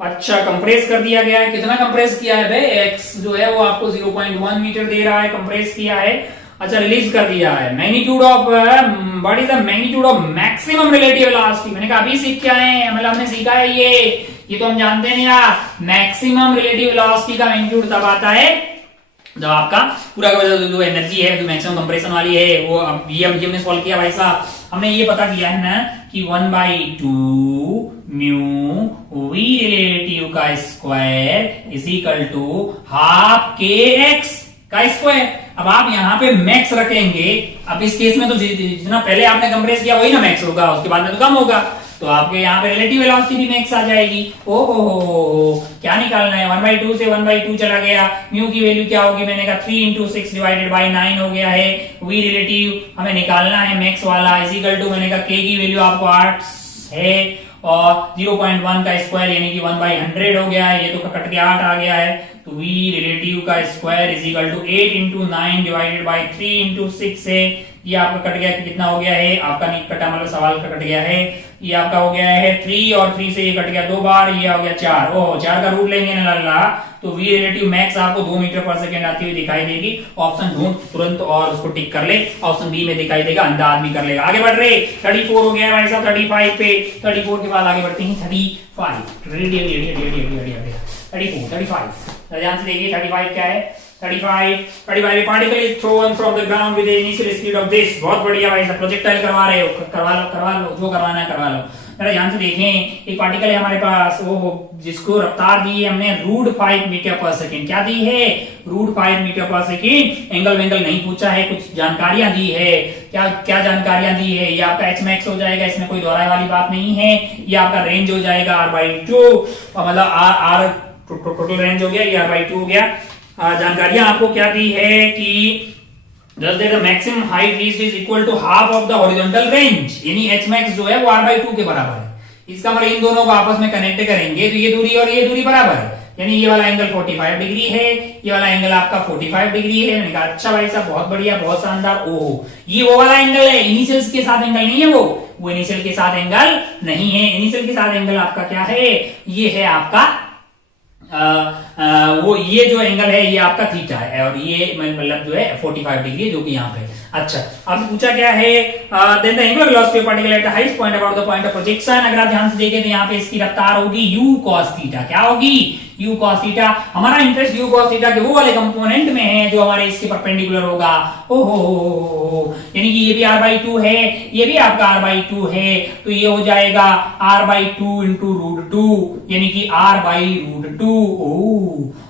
अच्छा, कंप्रेस कर दिया गया है। कितना कंप्रेस किया है भाई? एक्स जो है वो आपको 0.1 मीटर दे रहा है, कंप्रेस किया है। अच्छा, रिलीज कर दिया है। Magnitude of what is the magnitude of maximum relative velocity? मैंने कहा अभी सीख के आए हैं, मतलब हमने सीखा है ये तो हम जानते हैं यार। मैक्सिमम रिलेटिव वेलोसिटी का मैग्नीट्यूड तब आता है जब आपका पूरा जो एनर्जी है, जो मैक्सिमम कंप्रेशन वाली है, वो ये हमने सॉल्व किया भाई साहब। हमने ये पता किया है ना कि 1/2 म्यू वी रिलेटिव का square is equal to half के एक्स का स्क्वायर। अब आप यहाँ पे मैक्स रखेंगे। अब इस केस में तो जितना पहले आपने कंप्रेस किया वही ना मैक्स होगा, उसके बाद में तो कम होगा, तो आपके यहाँ पे रिलेटिव वेलोसिटी भी मैक्स आ जाएगी। ओ क्या निकालना है? 1/2 से 1/2 चला गया। म्यू की वैल्यू क्या होगी? मैंने कहा 3 × 6 डिवाइडेड बाई 9 हो गया है। वी रिलेटिव हमें निकालना है मैक्स वाला, इज इक्वल टू मैंने कहा के की वैल्यू आपको 8 है और 0.1 का स्क्वायर यानी कि 1/100 हो गया है। ये तो कट के 8 आ गया है, तो वी रिलेटिव का square is equal to 8 × 9 divided by 3 × 6 है। ये आपका कट गया कि कितना हो गया है? आपका नहीं कटा, मतलब सवाल का कट गया है। ये आपका हो गया है 3 और 3 से ये कट गया 2 बार, ये हो गया 4। ओह, 4 का रूट लेंगे ना लाला, तो वी रिलेटिव मैक्स आपको 2 मीटर पर सेकेंड आती हुई दिखाई देगी। ऑप्शन ढूंढ तुरंत और उसको टिक कर ले। ऑप्शन बी में दिखाई देगा, अंधा आदमी कर लेगा। आगे बढ़ रहे, 34 हो गया भाई साहब 35 पे। 34 के बाद आगे बढ़ते हैं 35। ध्यान से देखिए 35 क्या है? 35 particle is throne from the ground with initial speed of this. बहुत बढ़िया भाई साहब, प्रोजेक्टाइल करवा रहे हो, करवा लो जो करवाना है करवा लो। जरा ध्यान से देखें, एक पार्टिकल है हमारे पास, वो जिसको रफ्तार दी है हमने √5 मीटर पर सेकेंड। क्या दी है? √5 मीटर पर सेकेंड। एंगल वेंगल नहीं पूछा है, कुछ जानकारियां दी है। क्या जानकारियां दी है? ये आपका एच मैक्स हो जाएगा, इसमें कोई दोहराए वाली बात नहीं है। ये आपका रेंज हो जाएगा r/2, मतलब r टोटल रेंज हो गया, ये r/2 हो गया। जानकारियां आपको क्या दी है कि just that the maximum height reached is equal to half of the horizontal range, यानी h max जो है वो r/2 के बराबर है। इसका मतलब इन दोनों को आपस में कनेक्ट करेंगे तो ये दूरी और ये दूरी बराबर है, यानी ये वाला एंगल 45 डिग्री है, ये वाला एंगल आपका 45 डिग्री है। मैंने कहा अच्छा भाई साहब, बहुत बढ़िया, बहुत शानदार। ओह, ये वो वाला एंगल है, इनिशियल के साथ एंगल नहीं है, वो इनिशियल के साथ एंगल नहीं है। इनिशियल के साथ एंगल आपका क्या है? ये है आपका वो ये जो एंगल है ये आपका थीटा है और ये मतलब जो है 45 डिग्री जो कि यहाँ पे। अच्छा, अब पूछा क्या है? Then the angular velocity of particle at the highest point about the point of projection. अगर आप ध्यान से देखें तो यहाँ पे इसकी रफ्तार होगी u cos थीटा। क्या होगी? u cos theta. हमारा इंटरेस्ट u cos थीटा के वो वाले कंपोनेंट में है जो हमारे इसके परपेंडिकुलर होगा। ओहो, यानी कि ये भी r/2 है, ये भी आपका r/2 है, तो ये हो जाएगा r/2 × √2, यानी कि r/√2।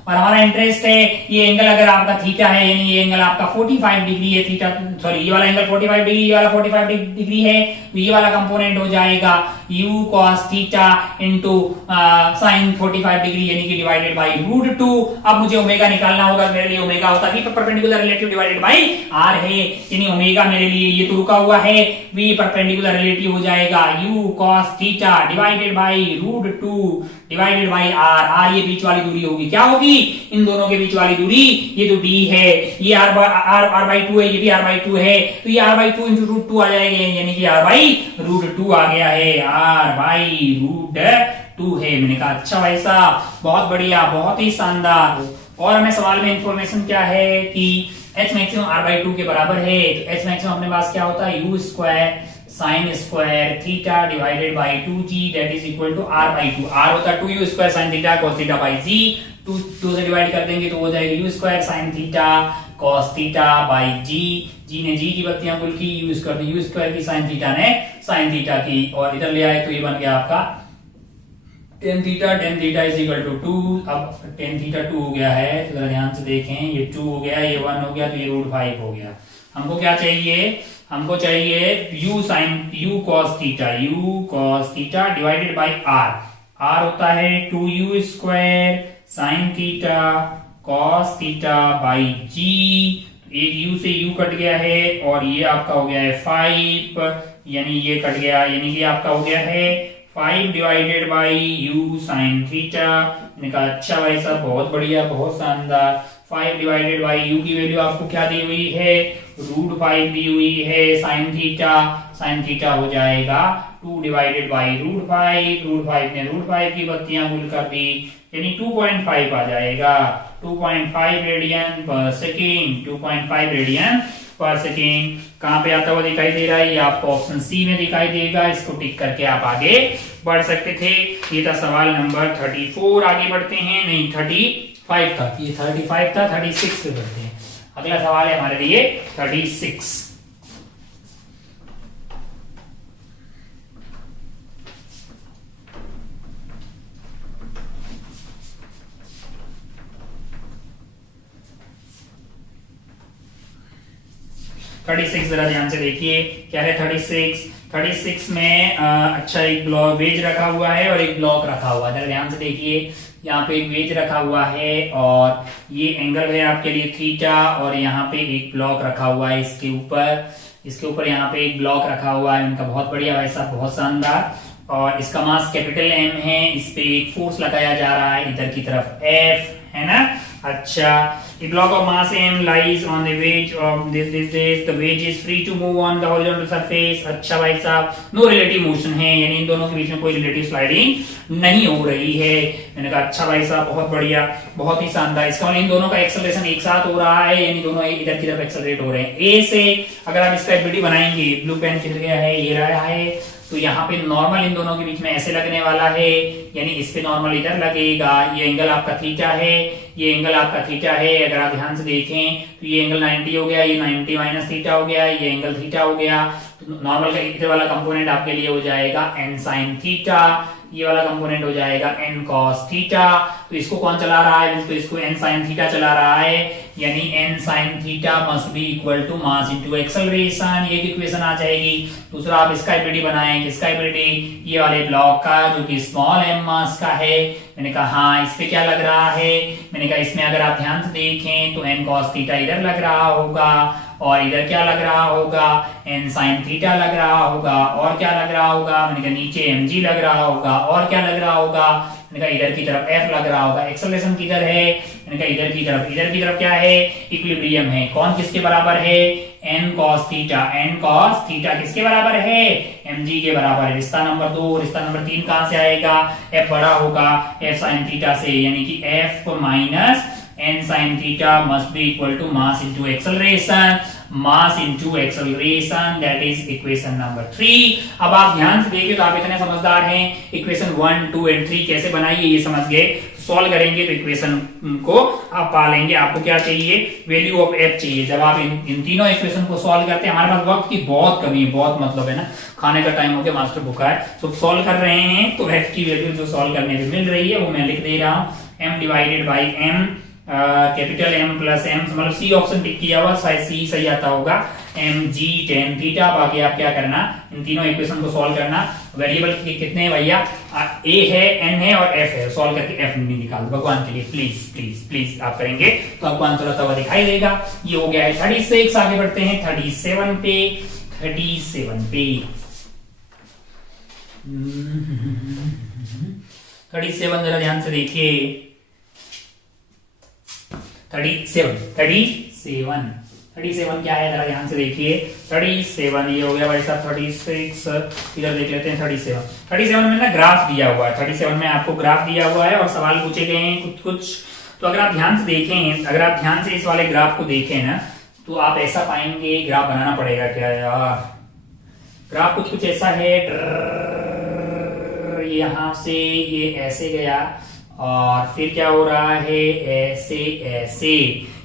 और हमारा इंटरेस्ट है ये एंगल अगर आपका थीटा है, यानी ये एंगल आपका 45 डिग्री है, थीटा सॉरी ये वाला एंगल 45 डिग्री, ये वाला 45 डिग्री है, तो ये वाला कंपोनेंट हो जाएगा u cos theta into sine 45 degree, यानी कि डिवाइडेड बाई √2। अब मुझे ओमेगा निकालना होगा, मेरे लिए ओमेगा होता है perpendicular relative divided by r है, यानी ओमेगा मेरे लिए ये तो रुका हुआ है, v परपेंडिकुलर रिलेटिव हो जाएगा u cos theta divided by √2 divided by r। ये बीच वाली दूरी होगी, क्या होगी? इन दोनों के बीच वाली दूरी, ये तो d है, ये r/2 है, ये भी r/2 है, तो ये r/2 × √2 आ जाएगा, यानी कि r/√2 आ गया है, r/√2 है। मैंने कहा अच्छा भाई साहब, बहुत बढ़िया, बहुत ही शानदार। और हमें सवाल में इंफॉर्मेशन क्या है कि h मैक्सिमम r/2 के बराबर है, तो h मैक्सिमम अपने पास क्या होता है? u square sine square theta divided by 2g that is equal to r/2। r होता है 2u square sine theta cos theta by g, 2 से डिवाइड कर देंगे तो हो जाएगा u square sine theta cos theta by g ने g की बत्तियां कुल की, u स्क्वायर की साइन थीटा ने साइन थीटा की, और इधर ले आए तो ये बन गया आपका tan theta is equal to 2। अब tan थीटा 2 हो गया है, तो जरा ध्यान से देखें, ये 2 हो गया, ये 1 हो गया, तो ये √5 हो गया। हमको क्या चाहिए? हमको चाहिए u cos theta divided by r होता है 2u square sine theta cos theta by g, एक u से u कट गया है और ये आपका हो गया है 5, यानी ये कट गया, यानी ये आपका हो गया है 5 divided by u sine theta. मैंने कहा अच्छा भाई साहब, बहुत बढ़िया, बहुत शानदार। 5 डिवाइडेड बाई u की वैल्यू आपको क्या दी हुई है, √5 दी हुई है साइन थीटा। साइन थीटा हो जाएगा 2 डिवाइडेड बाई √5, √5 ने √5 की बत्तियां गुल कर दी, यानी 2.5 आ जाएगा। 2.5 radian per second, 2.5 radian per second. कहां पे आता हुआ दिखाई दे रहा है, ये आपको ऑप्शन सी में दिखाई देगा। इसको टिक करके आप आगे बढ़ सकते थे। ये था सवाल नंबर 34। आगे बढ़ते हैं, नहीं 35 था, ये 35 था, 36 पे बढ़ते हैं। अगला सवाल है हमारे लिए 36। जरा ध्यान से देखिए क्या है 36 में अच्छा एक ब्लॉक वेज रखा हुआ है और एक ब्लॉक रखा हुआ है। ध्यान से देखिए, यहाँ पे एक वेज रखा हुआ है और ये एंगल है आपके लिए थीटा, और यहाँ पे एक ब्लॉक रखा हुआ है इसके ऊपर यहाँ पे एक ब्लॉक रखा हुआ है। इनका बहुत बढ़िया भाई साहब, बहुत शानदार। और इसका मास कैपिटल M है, इस पे एक फोर्स लगाया जा रहा है इधर की तरफ F, है ना। अच्छा, a block of mass M lies on the wedge of this. The wedge is free to move on the horizontal surface. अच्छा भाई साहब, नो रिलेटिव मोशन है, यानी इन दोनों के बीच में कोई रिलेटिव स्लाइडिंग नहीं हो रही है। मैंने कहा अच्छा भाई साहब, बहुत बढ़िया, बहुत ही शानदार। इसका मतलब इन दोनों का एक्सेलरेशन एक साथ हो रहा है, यानी दोनों इधर की तरफ एक्सेलरेट हो रहे हैं। ए से अगर आप इसका एफबीडी बनाएंगे, ब्लू पेन खिल गया है, ये रहा है, तो यहाँ पे नॉर्मल इन दोनों के बीच में ऐसे लगने वाला है, यानी इस पे नॉर्मल इधर लगेगा। ये एंगल आपका थीटा है, ये एंगल आपका थीटा है। अगर आप ध्यान से देखें तो ये एंगल 90 हो गया, ये 90 माइनस थीटा हो गया, ये एंगल थीटा हो गया। तो नॉर्मल का इधर वाला कंपोनेंट आपके लिए हो जाएगा n साइन थीटा, ये वाला कंपोनेंट हो जाएगा n cos थीटा। तो इसको कौन चला रहा है, तो इसको n साइन थीटा चला रहा है, यानी n sine theta must be equal to mass into acceleration. ये इक्वेशन आ जाएगी। दूसरा आप इसका एफबीडी बनाएं, किसका एफबीडी, ये वाले ब्लॉक का जो कि स्मॉल m मास का है। मैंने कहा हाँ, इस पे क्या लग रहा है, मैंने कहा इसमें अगर आप ध्यान से देखें तो n cos थीटा इधर लग रहा होगा, और इधर क्या लग रहा होगा, n साइन थीटा लग रहा होगा, और क्या लग रहा होगा, मैंने कहा नीचे mg लग रहा होगा, और क्या लग रहा होगा, मैंने कहा इधर की तरफ f लग रहा होगा। एक्सेलरेशन किधर है, मैंने कहा इधर की तरफ। इधर की तरफ क्या है, इक्विलिब्रियम है। कौन किसके बराबर है, n cos theta. n cos theta किसके बराबर है, mg के बराबर है। रिश्ता नंबर 2। रिश्ता नंबर 3 कहां से आएगा, f बड़ा होगा f साइन थीटा से, यानी कि f minus n sine theta must be equal to mass into acceleration. Mass into acceleration, that is equation number 3। अब आप ध्यान से देखिए तो आप इतने समझदार हैं, इक्वेशन 1, 2 एंड 3 कैसे बनाइए ये समझ गए। सॉल्व करेंगे तो इक्वेशन को आप पा लेंगे। आपको क्या चाहिए, वैल्यू ऑफ f चाहिए। जब आप इन तीनों इक्वेशन को सॉल्व करते हैं, हमारे पास वक्त की बहुत कमी है, बहुत मतलब है ना, खाने का टाइम हो गया, मास्टर भूखा है, तो सॉल्व कर रहे हैं तो f की वैल्यू जो सॉल्व करने में मिल रही है वो मैं लिख दे रहा हूँ, m divided by m, capital M plus M, मतलब C ऑप्शन टिक किया हुआ, शायद C सही आता होगा, mg tan थीटा। बाकी आप क्या करना, इन तीनों इक्वेशन को सॉल्व करना। वेरिएबल कितने हैं भैया, a है, n है और f है। सॉल्व करके f नहीं निकाल, भगवान के लिए प्लीज प्लीज प्लीज आप करेंगे तो आपको आंसर आता हुआ दिखाई देगा। ये हो गया है 36। आगे बढ़ते हैं 37 पे। 37 पे 37 जरा ध्यान से देखिए। 37 क्या है, जरा ध्यान से देखिए। 37 ये हो गया भाई साहब। 36 इधर देख लेते हैं। 37 में ना ग्राफ दिया हुआ है। 37 में आपको ग्राफ दिया हुआ है और सवाल पूछे गए हैं कुछ। तो अगर आप ध्यान से देखें, अगर आप ध्यान से इस वाले ग्राफ को देखें ना, तो आप ऐसा पाएंगे, ग्राफ बनाना पड़ेगा क्या यार। ग्राफ कुछ ऐसा है, यहां से ये ऐसे गया और फिर क्या हो रहा है, ऐसे ऐसे,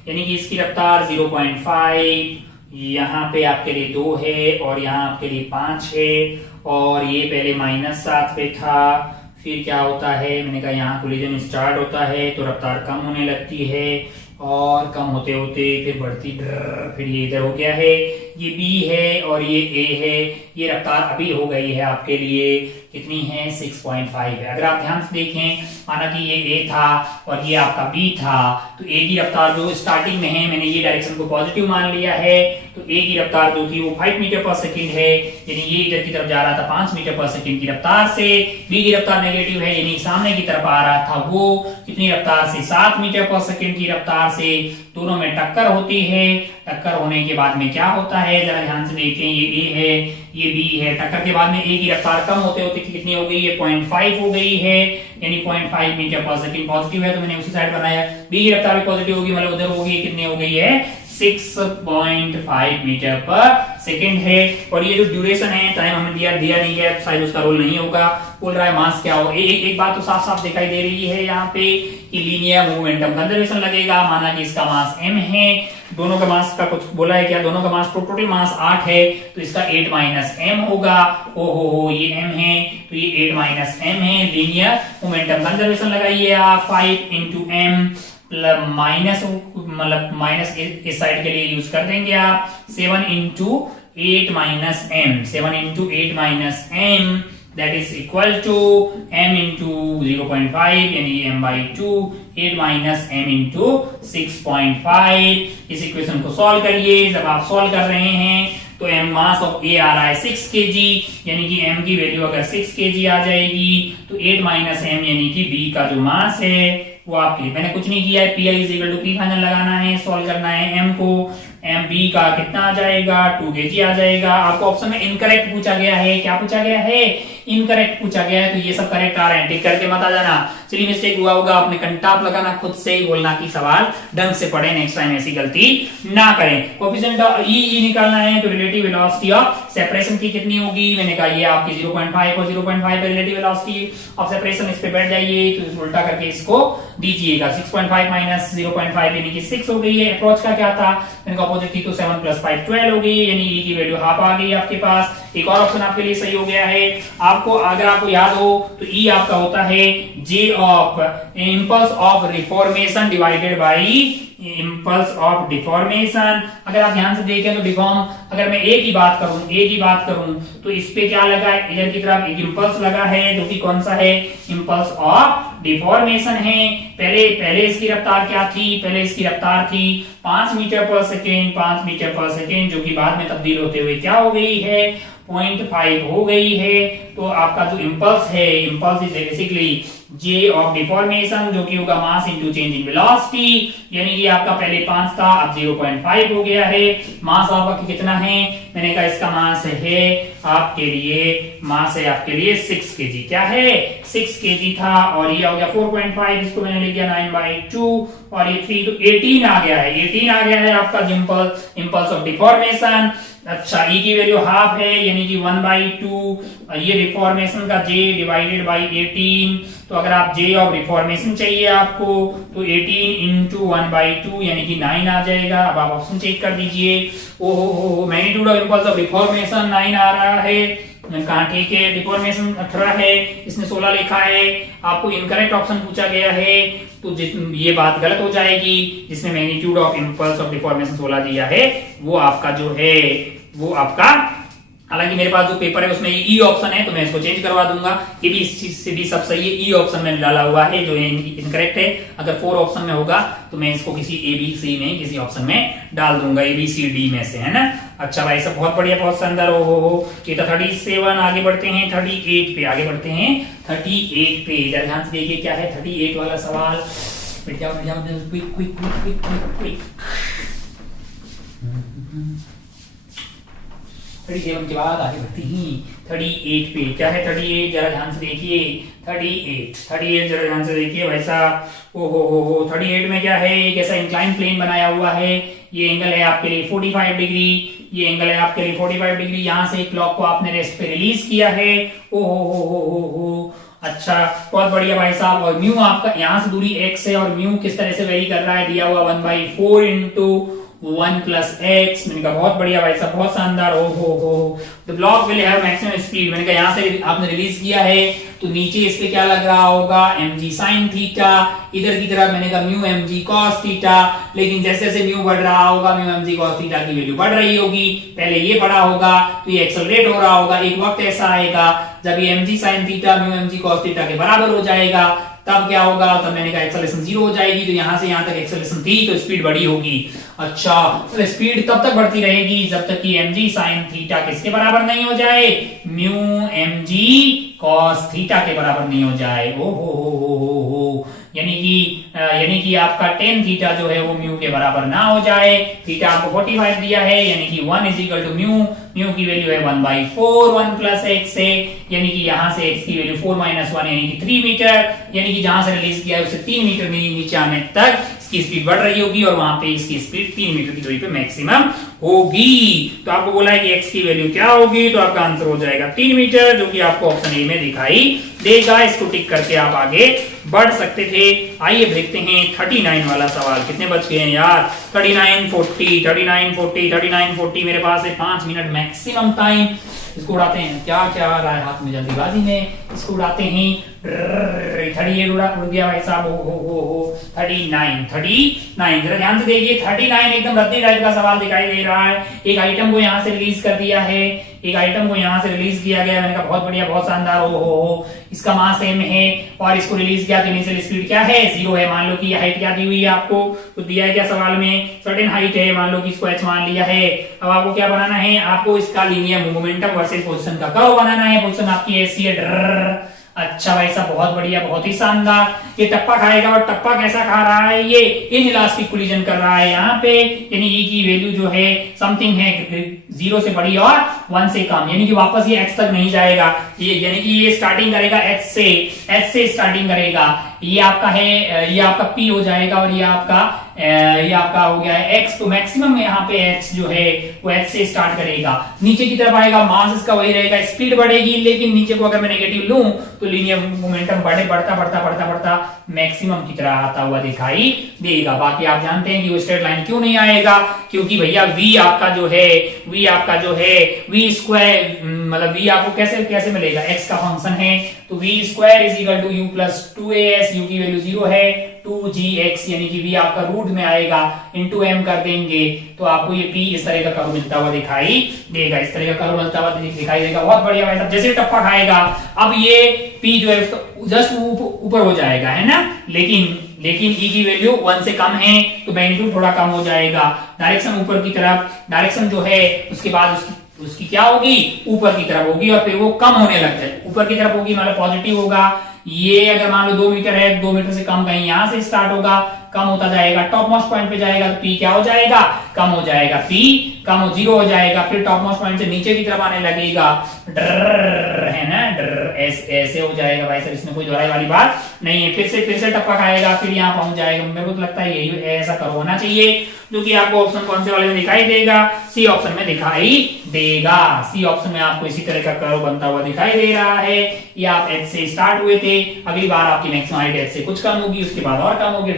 यानी कि इसकी रफ्तार 0.5, यहाँ पे आपके लिए 2 है और यहाँ आपके लिए 5 है, और ये पहले -7 पे था। फिर क्या होता है, मैंने कहा यहाँ कोलिजन स्टार्ट होता है तो रफ्तार कम होने लगती है, और कम होते होते फिर बढ़ती, फिर ये इधर हो गया है, ये B है और ये A है। ये रफ्तार अभी हो गई है आपके लिए कितनी है 6.5 है। अगर आप ध्यान से देखें, माना कि ये ए था और ये आपका बी था, तो ए की रफ्तार जो स्टार्टिंग में है, मैंने ये डायरेक्शन को पॉजिटिव मान लिया है, तो ए की रफ्तार जो थी वो 5 मीटर पर सेकेंड है, यानी ये इधर की तरफ जा रहा था 5 मीटर पर सेकेंड की रफ्तार से। बी की रफ्तार नेगेटिव है, यानी सामने की तरफ आ रहा था वो कितनी रफ्तार से 7 मीटर पर सेकेंड की रफ्तार से। दोनों में टक्कर होती है, टक्कर होने के बाद में क्या होता है जरा ध्यान से देखें, ये ए है ये बी है, टक्कर के बाद में ए की रफ्तार कम होते होते कितनी हो गई है 0.5 हो गई है, यानी 0.5 मीटर पर सेकेंड पॉजिटिव है तो मैंने उसी साइड बनाया। बी की रफ्तार भी पॉजिटिव होगी, मतलब उधर होगी, कितनी हो गई है 6.5 मीटर पर सेकेंड है। और ये जो ड्यूरेशन है, टाइम हमें दिया नहीं है, शायद उसका रोल नहीं होगा। बोल रहा है मास क्या हो, एक बात तो साफ साफ दिखाई दे रही है यहाँ पे कि लीनियर मोमेंटम कंजर्वेशन लगेगा। माना कि इसका मास m है, दोनों का मास का कुछ बोला है क्या, दोनों का मास टोटल मास 8 है, तो इसका 8 माइनस m होगा। ओ हो ये m है तो ये 8 माइनस m है। लीनियर मोमेंटम कंजर्वेशन लगाइए आप, 5 इंटू m माइनस, मतलब माइनस इस साइड के लिए यूज कर देंगे आप, 7 into 8 minus m, 7 into 8 minus m that is equal to m into 0.5 यानी m/2, 8 माइनस m into 6.5। इस इक्वेशन को सॉल्व करिए। जब आप सॉल्व कर रहे हैं तो m मास ऑफ a आ रहा है 6 kg, यानी कि m की वैल्यू अगर 6 kg आ जाएगी तो 8 माइनस m यानी कि b का जो मास है वो आपके लिए, मैंने कुछ नहीं किया है, Pi is equal to P final लगाना है, सॉल्व करना है m को। m b का कितना आ जाएगा 2 kg आ जाएगा। आपको ऑप्शन में इनकरेक्ट पूछा गया है, क्या पूछा गया है, इनकरेक्ट पूछा गया है, तो ये सब करेक्ट आ रहे हैं, टिक करके मत आ जाना। चलिए मिस्टेक हुआ होगा, आपने कंटाप लगाना, खुद से ही बोलना कि सवाल ढंग से पढ़े, नेक्स्ट टाइम ऐसी गलती ना करें। कोएफिशिएंट ऑफ ई निकालना है तो रिलेटिव वेलोसिटी ऑफ सेपरेशन की कितनी होगी, मैंने कहा ये आपकी 0.5 और 0.5 रिलेटिव वेलोसिटी ऑफ सेपरेशन, इस पे बैठ जाइए तो उल्टा करके इसको दीजिएगा। 6.5 माइनस 0.5 यानी कि 6 हो गई है। अप्रोच का क्या था, मैंने अपोजिट थी तो 7 प्लस 5 12 हो गई, यानी ई की वैल्यू हाफ आ गई आपके पास। एक और ऑप्शन आपके लिए सही हो गया है। आपको अगर आपको याद हो तो ई आपका होता है J of impulse of reformation divided by impulse of deformation. अगर आप ध्यान से देखें तो डिफॉर्म, अगर मैं ए की बात करूं तो इस पे क्या लगा है, इधर की तरफ एक इम्पल्स लगा है जो कि कौन सा है, इम्पल्स ऑफ डिफॉर्मेशन है। पहले इसकी रफ्तार क्या थी, पहले इसकी रफ्तार थी 5 metre per second, 5 metre per second, जो कि बाद में तब्दील होते हुए क्या हो गई है 0.5 हो गई है। तो आपका जो इम्पल्स है, impulse is basically J of deformation, जो कि होगा mass into change in velocity, यानी कि आपका पहले 5 था अब 0.5 हो गया है। मास आपका कितना है, मैंने कहा इसका मास है आपके लिए, मास है आपके लिए 6 kg, क्या है 6 kg था, और ये हो गया 4.5, इसको मैंने लिख दिया 9/2, और ये 3 तो 18 आ गया है, 18 आ गया है आपका इम्पल्स ऑफ डिफॉर्मेशन। अच्छा, ई की वैल्यू हाफ है यानी कि 1/2, ये रिफॉर्मेशन का जे डिवाइडेड बाई 18, तो अगर आप जे ऑफ रिफॉर्मेशन चाहिए आपको तो 18 इंटू 1/2 यानी कि 9 आ जाएगा। अब आप ऑप्शन चेक कर दीजिए। ओहो, magnitude of impulse of reformation 9 आ रहा है, कहा ठीक है, डिफॉर्मेशन 18 है, इसने 16 लिखा है। आपको इनकरेक्ट ऑप्शन पूछा गया है तो ये बात गलत हो जाएगी, जिसने magnitude of impulse of deformation 16 दिया है वो आपका जो है वो आपका, हालांकि मेरे पास जो पेपर है उसमें ई ऑप्शन है तो मैं इसको चेंज करवा दूंगा। ये भी इस चीज से भी सब सही है, ई ऑप्शन में डाला हुआ है जो इनकरेक्ट है। अगर 4 ऑप्शन में होगा तो मैं इसको किसी ए बी सी में किसी ऑप्शन में डाल दूंगा, ए बी सी डी में से, है ना। अच्छा भाई सब बहुत बढ़िया, बहुत शानदार। हो ये तो 37, आगे बढ़ते हैं 38 पे, आगे बढ़ते हैं 38 पे। इधर ध्यान से देखिए क्या है 38 वाला सवाल, क्विक 37 के बाद आगे बढ़ते हैं 38 पे। क्या है 38, जरा ध्यान से देखिए 38 जरा ध्यान से देखिए वैसा। ओ 38 में क्या है, एक ऐसा इंक्लाइन प्लेन बनाया हुआ है, ये एंगल है आपके लिए 45 डिग्री, ये एंगल है आपके लिए 45 डिग्री। यहां से क्लॉक को आपने रेस्ट पे रिलीज किया है। ओ अच्छा, बहुत बढ़िया भाई साहब। और म्यू आपका यहाँ से दूरी x है और म्यू किस तरह से वेरी कर रहा है, दिया हुआ 1/4 इंटू 1 प्लस एक्स। मैंने कहा बहुत बढ़िया भाई साहब, बहुत शानदार। ओ हो, the block will have maximum speed. मैंने कहा यहाँ से आपने रिलीज किया है तो नीचे इस पे क्या लग रहा होगा, mg sin थीटा। इधर की तरफ मैंने कहा म्यू mg cos थीटा। लेकिन जैसे जैसे म्यू बढ़ रहा होगा म्यू mg cos थीटा की वैल्यू बढ़ रही होगी। पहले ये बढ़ा होगा तो ये एक्सेलरेट हो रहा होगा। एक वक्त ऐसा आएगा जब ये mg sin theta mu mg cos theta के बराबर हो जाएगा। तब क्या होगा, तब मैंने कहा एक्सेलरेशन 0 हो जाएगी। तो यहां से यहां तक एक्सेलरेशन थी तो स्पीड बढ़ी होगी। अच्छा, तो स्पीड तब तक बढ़ती रहेगी जब तक कि mg sin थीटा किसके बराबर नहीं हो जाए, म्यू mg cos थीटा के बराबर नहीं हो जाए। ओ हो, यानी कि आपका टेन थीटा जो है वो म्यू के बराबर ना हो जाए। थीटा आपको 45 दिया है, यानी कि 1 is equal to mu. Mu की वैल्यू है 1/4, 1 प्लस एक्स है, यानी कि यहां से एक्स की वैल्यू 4 माइनस 1 यानी कि 3 मीटर। यानी कि जहां से रिलीज किया है उससे 3 मीटर नीचे आने तक इसकी स्पीड बढ़ रही होगी और वहां पे इसकी स्पीड 3 मीटर की दूरी पे मैक्सिमम होगी। तो आपको बोला है कि एक्स की वैल्यू क्या होगी, तो आपका आंसर हो जाएगा 3 मीटर, जो कि आपको ऑप्शन ए में दिखाई देगा। इसको टिक करके आप आगे बढ़ सकते थे। आइए देखते हैं 39 वाला सवाल। कितने बच गए हैं यार, 39 40 मेरे पास है 5 मिनट मैक्सिमम टाइम। इसको उड़ाते हैं, क्या क्या आ रहा है हाथ में जल्दीबाजी में, इसको उड़ाते हैं। 38 उड़ गया भाई साहब। हो 39 जरा ध्यान से देखिए। 39 एकदम रद्दी टाइप का सवाल दिखाई दे रहा है। एक आइटम को यहाँ से रिलीज कर दिया है, एक आइटम को यहाँ से रिलीज किया गया। मैंने कहा बहुत बढ़िया, बहुत शानदार। हो इसका मास m है और इसको रिलीज किया तो इनिशियल स्पीड क्या है, 0 है। मान लो कि हाइट क्या दी हुई है आपको, तो दिया है क्या सवाल में, सर्टेन हाइट है। मान लो कि इसको h मान लिया है। अब आपको क्या बनाना है, आपको इसका लीनियर मोमेंटम वर्सेस पोजीशन का कर्व बनाना है। पोजीशन आपकी ऐसी है। अच्छा भाई साहब, बहुत बढ़िया, बहुत ही शानदार। ये टप्पा खाएगा और टप्पा कैसा खा रहा है, ये इनइलास्टिक कोलिजन कर रहा है यहाँ पे। यानी ई की वैल्यू जो है समथिंग है 0 से बड़ी और 1 से कम, यानी कि वापस ये x तक नहीं जाएगा। ये यानी कि ये स्टार्टिंग करेगा h से स्टार्टिंग करेगा। ये आपका है, ये आपका p हो जाएगा और ये आपका हो गया है x। तो मैक्सिमम यहाँ पे x जो है वो h से स्टार्ट करेगा, नीचे की तरफ आएगा, मास इसका वही रहेगा, स्पीड बढ़ेगी। लेकिन नीचे को अगर मैं नेगेटिव लूं तो लीनियर मोमेंटम बढ़ता मैक्सिमम की तरह आता हुआ दिखाई देगा। बाकी आप जानते हैं कि वो स्ट्रेट लाइन क्यों नहीं आएगा, क्योंकि भैया v आपका जो है v स्क्वायर, मतलब v आपको कैसे मिलेगा, x का फंक्शन है तो v square is equal to u plus 2as। u की वैल्यू 0 है, 2gx यानी कि v आपका रूट में आएगा, इनटू m कर देंगे तो आपको ये p इस तरह का कर्व मिलता हुआ दिखाई देगा। इस तरह का कर्व मिलता हुआ दिखाई देगा। बहुत बढ़िया भाई साहब, जैसे टप्पा खाएगा अब ये p जो है जस्ट ऊपर हो जाएगा, है ना। लेकिन e की वैल्यू 1 से कम है तो मैग्नीट्यूड थोड़ा कम हो जाएगा। डायरेक्शन ऊपर की तरफ, डायरेक्शन जो है उसके बाद उसकी क्या होगी, ऊपर की तरफ होगी और फिर वो कम होने लगता है। ऊपर की तरफ होगी मतलब पॉजिटिव होगा। ये अगर मान लो 2 मीटर है, 2 मीटर से कम कहीं यहां से स्टार्ट होगा, कम होता जाएगा, टॉप मोस्ट पॉइंट पे जाएगा तो p क्या हो जाएगा, कम हो जाएगा। p कम हो 0 हो जाएगा, फिर टॉप मोस्ट पॉइंट से नीचे की तरफ आने लगेगा, है ना, ऐसे हो जाएगा भाई साहब। इसमें कोई दोहराई वाली बात नहीं है। फिर से टप्पा खाएगा, फिर यहाँ पहुंच जाएगा। मेरे को तो लगता है यही ऐसा कर्व होना चाहिए, जो कि आपको ऑप्शन कौन से वाले में दिखाई देगा, सी ऑप्शन में दिखाई देगा। सी ऑप्शन में आपको इसी तरह का कर्व बनता हुआ दिखाई दे रहा है। ये आप h से स्टार्ट हुए थे, अगली बार आपकी मैक्सिमम हाइट h से कुछ कम होगी, उसके बाद और कम होगी।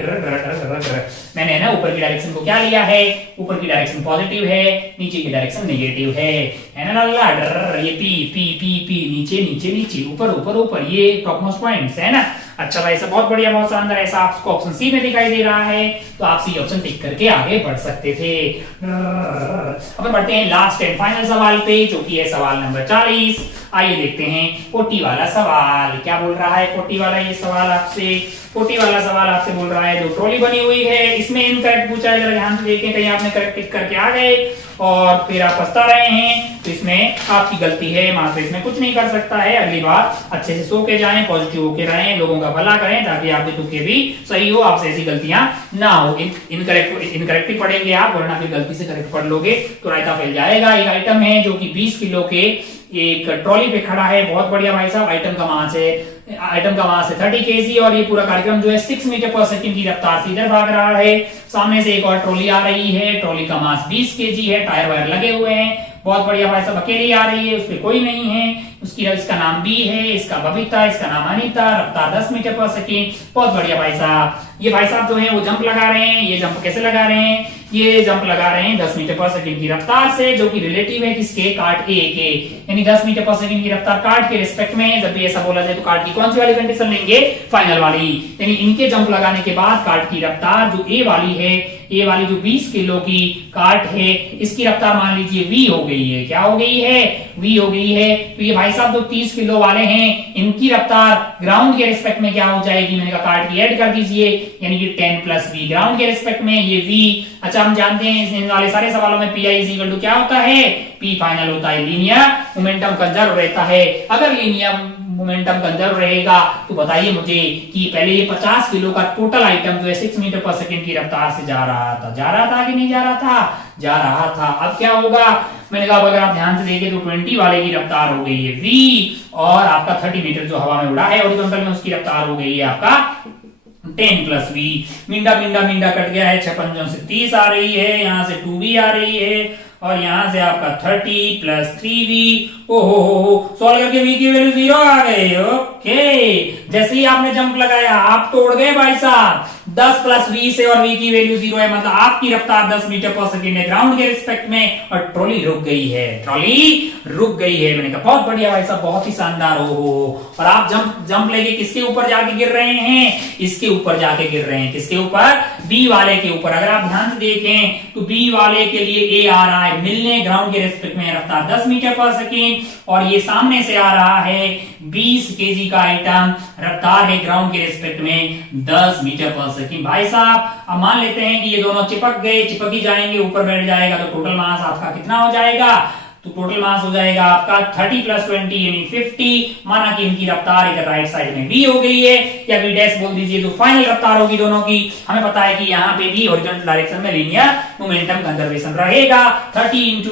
मैंने ना ऊपर की डायरेक्शन को क्या लिया है, ऊपर की डायरेक्शन पॉजिटिव है, नीचे की डायरेक्शन नेगेटिव है ना लाला। ये पी नीचे ऊपर, ये टॉप मोस्ट पॉइंट्स है ना। अच्छा भाई, सब बहुत बढ़िया, बहुत शानदार। ऐसा आपको ऑप्शन सी में दिखाई दे रहा है तो आप सी ऑप्शन टिक करके आगे बढ़ सकते थे। अब बढ़ते हैं लास्ट एंड फाइनल सवाल पे, जो कि है सवाल नंबर 40। आइए देखते हैं 40 वाला सवाल क्या बोल रहा है। 40 वाला ये सवाल आपसे बोल रहा है, जो ट्रॉली बनी हुई है इसमें इनकरेक्ट पूछा है। जरा ध्यान से देखें, कहीं आपने करेक्ट टिक करके आ गए और फिर आप पछता रहे हैं तो इसमें आपकी गलती है। मास्टर इसमें कुछ नहीं कर सकता है। अगली बार अच्छे से सो के जाएं, पॉजिटिव होके रहें, लोगों का भला करें, ताकि आपके तुक्के भी सही हो, आपसे ऐसी गलतियां ना हो। इनकरेक्ट ही पढ़ेंगे आप, वरना फिर गलती से करेक्ट पढ़ लोगे तो रायता फैल जाएगा। एक आइटम है जो कि 20 किलो के एक ट्रॉली पे खड़ा है। बहुत बढ़िया भाई साहब। आइटम का मास है 30 केजी और ये पूरा कार्यक्रम जो है 6 मीटर पर सेकंड की रफ्तार से इधर भाग रहा है। सामने से एक और ट्रॉली आ रही है, ट्रॉली का मास 20 केजी है, टायर वायर लगे हुए हैं। बहुत बढ़िया भाई साहब। अकेली आ रही है, उस पर कोई नहीं है। इसका नाम बी है, इसका बबीता, इसका नाम अनीता, रफ्तार 10 मीटर पर सेकंड। बहुत बढ़िया भाई साहब। ये भाई साहब जो है वो जंप लगा रहे हैं। ये जंप कैसे लगा रहे हैं, ये जंप लगा रहे हैं 10 मीटर पर सेकंड की रफ्तार से, जो कि रिलेटिव है किसके, कार्ट ए के, यानी 10 मीटर पर सेकंड की रफ्तार कार्ट के रिस्पेक्ट में। जब भी ऐसा बोला जाए तो कार्ट की कौन सी वाली कंडीशन लेंगे, फाइनल वाली, यानी इनके जंप लगाने के बाद कार्ट की रफ्तार जो ए वाली है, ये वाली जो 20 किलो की कार्ट है, इसकी रफ्तार मान लीजिए v हो गई है। क्या हो गई है, v हो गई है। तो ये भाई साहब जो 30 किलो वाले हैं, इनकी रफ्तार ग्राउंड के रिस्पेक्ट में क्या हो जाएगी, मैंने कहा कार्ट की ऐड कर दीजिए, यानी कि 10 प्लस v ग्राउंड के रिस्पेक्ट में ये v। अच्छा हम जानते हैं इन वाले सारे सवालों में pi इज इक्वल टू क्या होता है, p फाइनल होता है लीनियर मोमेंटम कंजर्व रहता है। अगर लीनियर मोमेंटम कंजर्व रहेगा तो बताइए मुझे कि पहले ये 50 किलो का टोटल आइटम जो है 6 मीटर पर सेकंड की रफ्तार से जा रहा था कि नहीं जा रहा था, जा रहा था। अब क्या होगा, मैंने कहा अगर आप ध्यान से देखें तो 20 वाले की रफ्तार हो गई है v, और आपका 30 मीटर जो हवा में उड़ा है हॉरिजॉन्टल में, उसकी रफ्तार हो गई है आपका 10 प्लस v। मिंडा कट गया है, 6 पंजों से 30 आ रही है, यहाँ से 2v आ रही है, और यहां से आपका 30 प्लस 3v। ओहो सॉल्व करके v की वैल्यू 0 आ गई। ओके, जैसे ही आपने जंप लगाया आप तो उड़ गए भाई साहब 10 प्लस v से, और v की वैल्यू 0 है, मतलब आपकी रफ्तार 10 मीटर पर सेकंड है ग्राउंड के रिस्पेक्ट में, और ट्रॉली रुक गई है, ट्रॉली रुक गई है। मैंने कहा बहुत बढ़िया भाई साहब, बहुत ही शानदार। हो और आप जंप लेके किसके ऊपर जाके गिर रहे हैं, इसके ऊपर जाके गिर रहे हैं, किसके ऊपर, b वाले के ऊपर। अगर आप ध्यान से देखें तो b वाले के लिए a आ रहा है मिलने ग्राउंड के रिस्पेक्ट में रफ्तार 10 मीटर पर सेकेंड, और ये सामने से आ रहा है 20 केजी का आइटम, रफ्तार है ग्राउंड के रिस्पेक्ट में 10 मीटर पर सेकेंड। भाई साहब अब मान लेते हैं कि ये दोनों चिपक ही जाएंगे, ऊपर बैठ जाएगा, तो टोटल मास आपका कितना हो जाएगा, तो टोटल मास हो जाएगा आपका 30 प्लस 20 यानी 50। माना कि इनकी रफ्तार इधर राइट साइड में v हो गई है, या v डैश बोल दीजिए, तो फाइनल रफ्तार होगी दोनों की। हमें पता है कि यहाँ पे भी हॉरिजॉन्टल डायरेक्शन में लीनियर मोमेंटम कंजर्वेशन रहेगा। 30 इंटू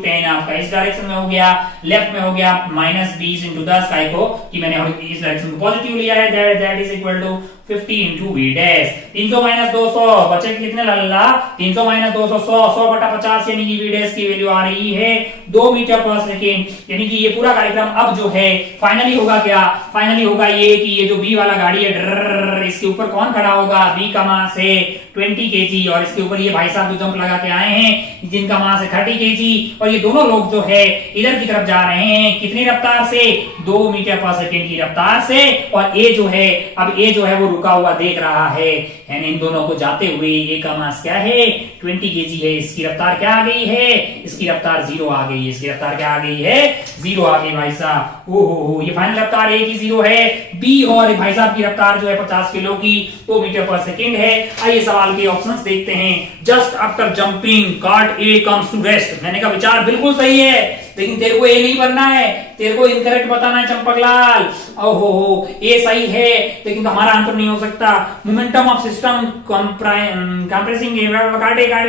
10 आपका इस डायरेक्शन में हो गया, लेफ्ट में हो गया माइनस 20 इंटू 10 का को, कि मैंने इस डायरेक्शन को पॉजिटिव लिया है, that is equal to 50 into v dash. 300 minus 200 बचे कितने लल्ला, 300 माइनस 200 100 बटा 50, यानी कि वी डैश की वैल्यू आ रही है 2 मीटर पर सेकेंड। यानी कि ये पूरा कार्यक्रम अब जो है फाइनली होगा क्या, फाइनली होगा ये कि ये जो बी वाला गाड़ी है इसके ऊपर कौन खड़ा होगा, बी का मास है 20 केजी, और इसके ऊपर ये भाई साहब जो जंप लगा के आए हैं जिनका मास है 30 केजी, और ये दोनों लोग जो है इधर की तरफ जा रहे हैं कितनी रफ्तार से, 2 मीटर पर सेकेंड की रफ्तार से। और ए जो है, अब ए जो है वो रुका हुआ देख रहा है, यानी इन दोनों को जाते हुए ए का मास क्या है 20 केजी है, इसकी रफ्तार क्या आ गई है, इसकी रफ्तार 0 आ गई है, इसकी रफ्तार क्या आ गई है 0 आ गई भाई साहब। ओहो ये फाइनल रफ्तार ए की 0 है, बी और भाई साहब की रफ्तार जो है 50 किलो की 2 मीटर पर सेकेंड है। आइए सवाल के ऑप्शंस देखते हैं। Just after jumping cart A comes to rest. मैंने कहा विचार बिल्कुल सही है, लेकिन तेरे को ए नहीं बनना है, तेरे को इनकरेक्ट बताना है चंपकलाल। ओहो ए सही है, लेकिन तो हमारा आंसर नहीं हो सकता। Momentum of system compressing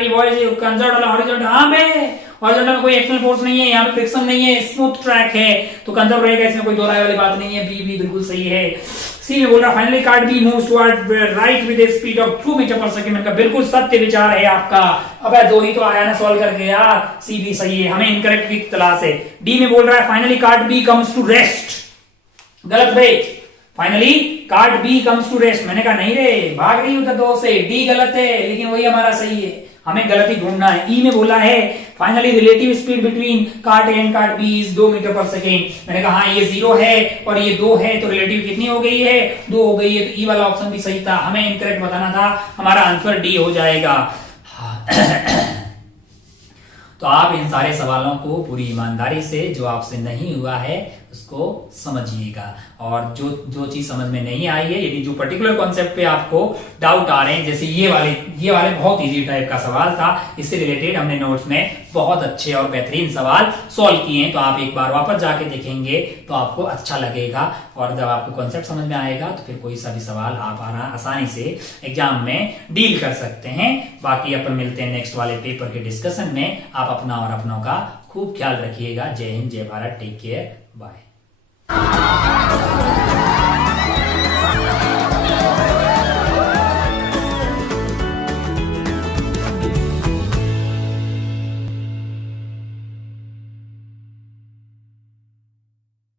horizontal, हां बे हॉरिजॉन्टल में कोई एक्सटर्नल फोर्स नहीं है, यहाँ पे फ्रिक्शन नहीं है, स्मूथ ट्रैक है, तो कंजर्व रहेगा, इसमें कोई दो राय वाली बात नहीं है। बी बिल्कुल सही है। सी में बोल रहा finally cart B moves toward right with a speed of 2 metre per second. का बिल्कुल सत्य विचार है आपका। अबे दो ही तो आया ना सॉल्व करके यार। सी भी सही है, हमें इनकरेक्ट की तलाश है। डी में बोल रहा है finally cart B comes to rest. गलत भाई, finally cart B comes to rest. मैंने कहा नहीं रे, भाग रही उधर दो से, डी गलत है, लेकिन वही हमारा सही है, हमें गलती ढूंढना है। ई में बोला है finally relative speed between cart A and cart B is 2 metre per second. मैंने कहा हाँ ये 0 है और ये 2 है, तो रिलेटिव कितनी हो गई है 2 हो गई है, तो ई वाला ऑप्शन भी सही था, हमें इनकरेक्ट बताना था, हमारा आंसर डी हो जाएगा। तो आप इन सारे सवालों को पूरी ईमानदारी से, जो आपसे नहीं हुआ है उसको समझिएगा, और जो चीज समझ में नहीं आई है, यदि जो पर्टिकुलर कॉन्सेप्ट पे आपको डाउट आ रहे हैं, जैसे ये वाले बहुत इजी टाइप का सवाल था, इससे रिलेटेड हमने नोट्स में बहुत अच्छे और बेहतरीन सवाल सॉल्व किए हैं, तो आप एक बार वापस जाके देखेंगे तो आपको अच्छा लगेगा, और जब आपको कॉन्सेप्ट समझ में आएगा तो फिर कोई सा भी सवाल आप आसानी से एग्जाम में डील कर सकते हैं। बाकी अपन मिलते हैं नेक्स्ट वाले पेपर के डिस्कशन में। आप अपना और अपनों का खूब ख्याल रखिएगा। जय हिंद, जय भारत, टेक केयर, बाय।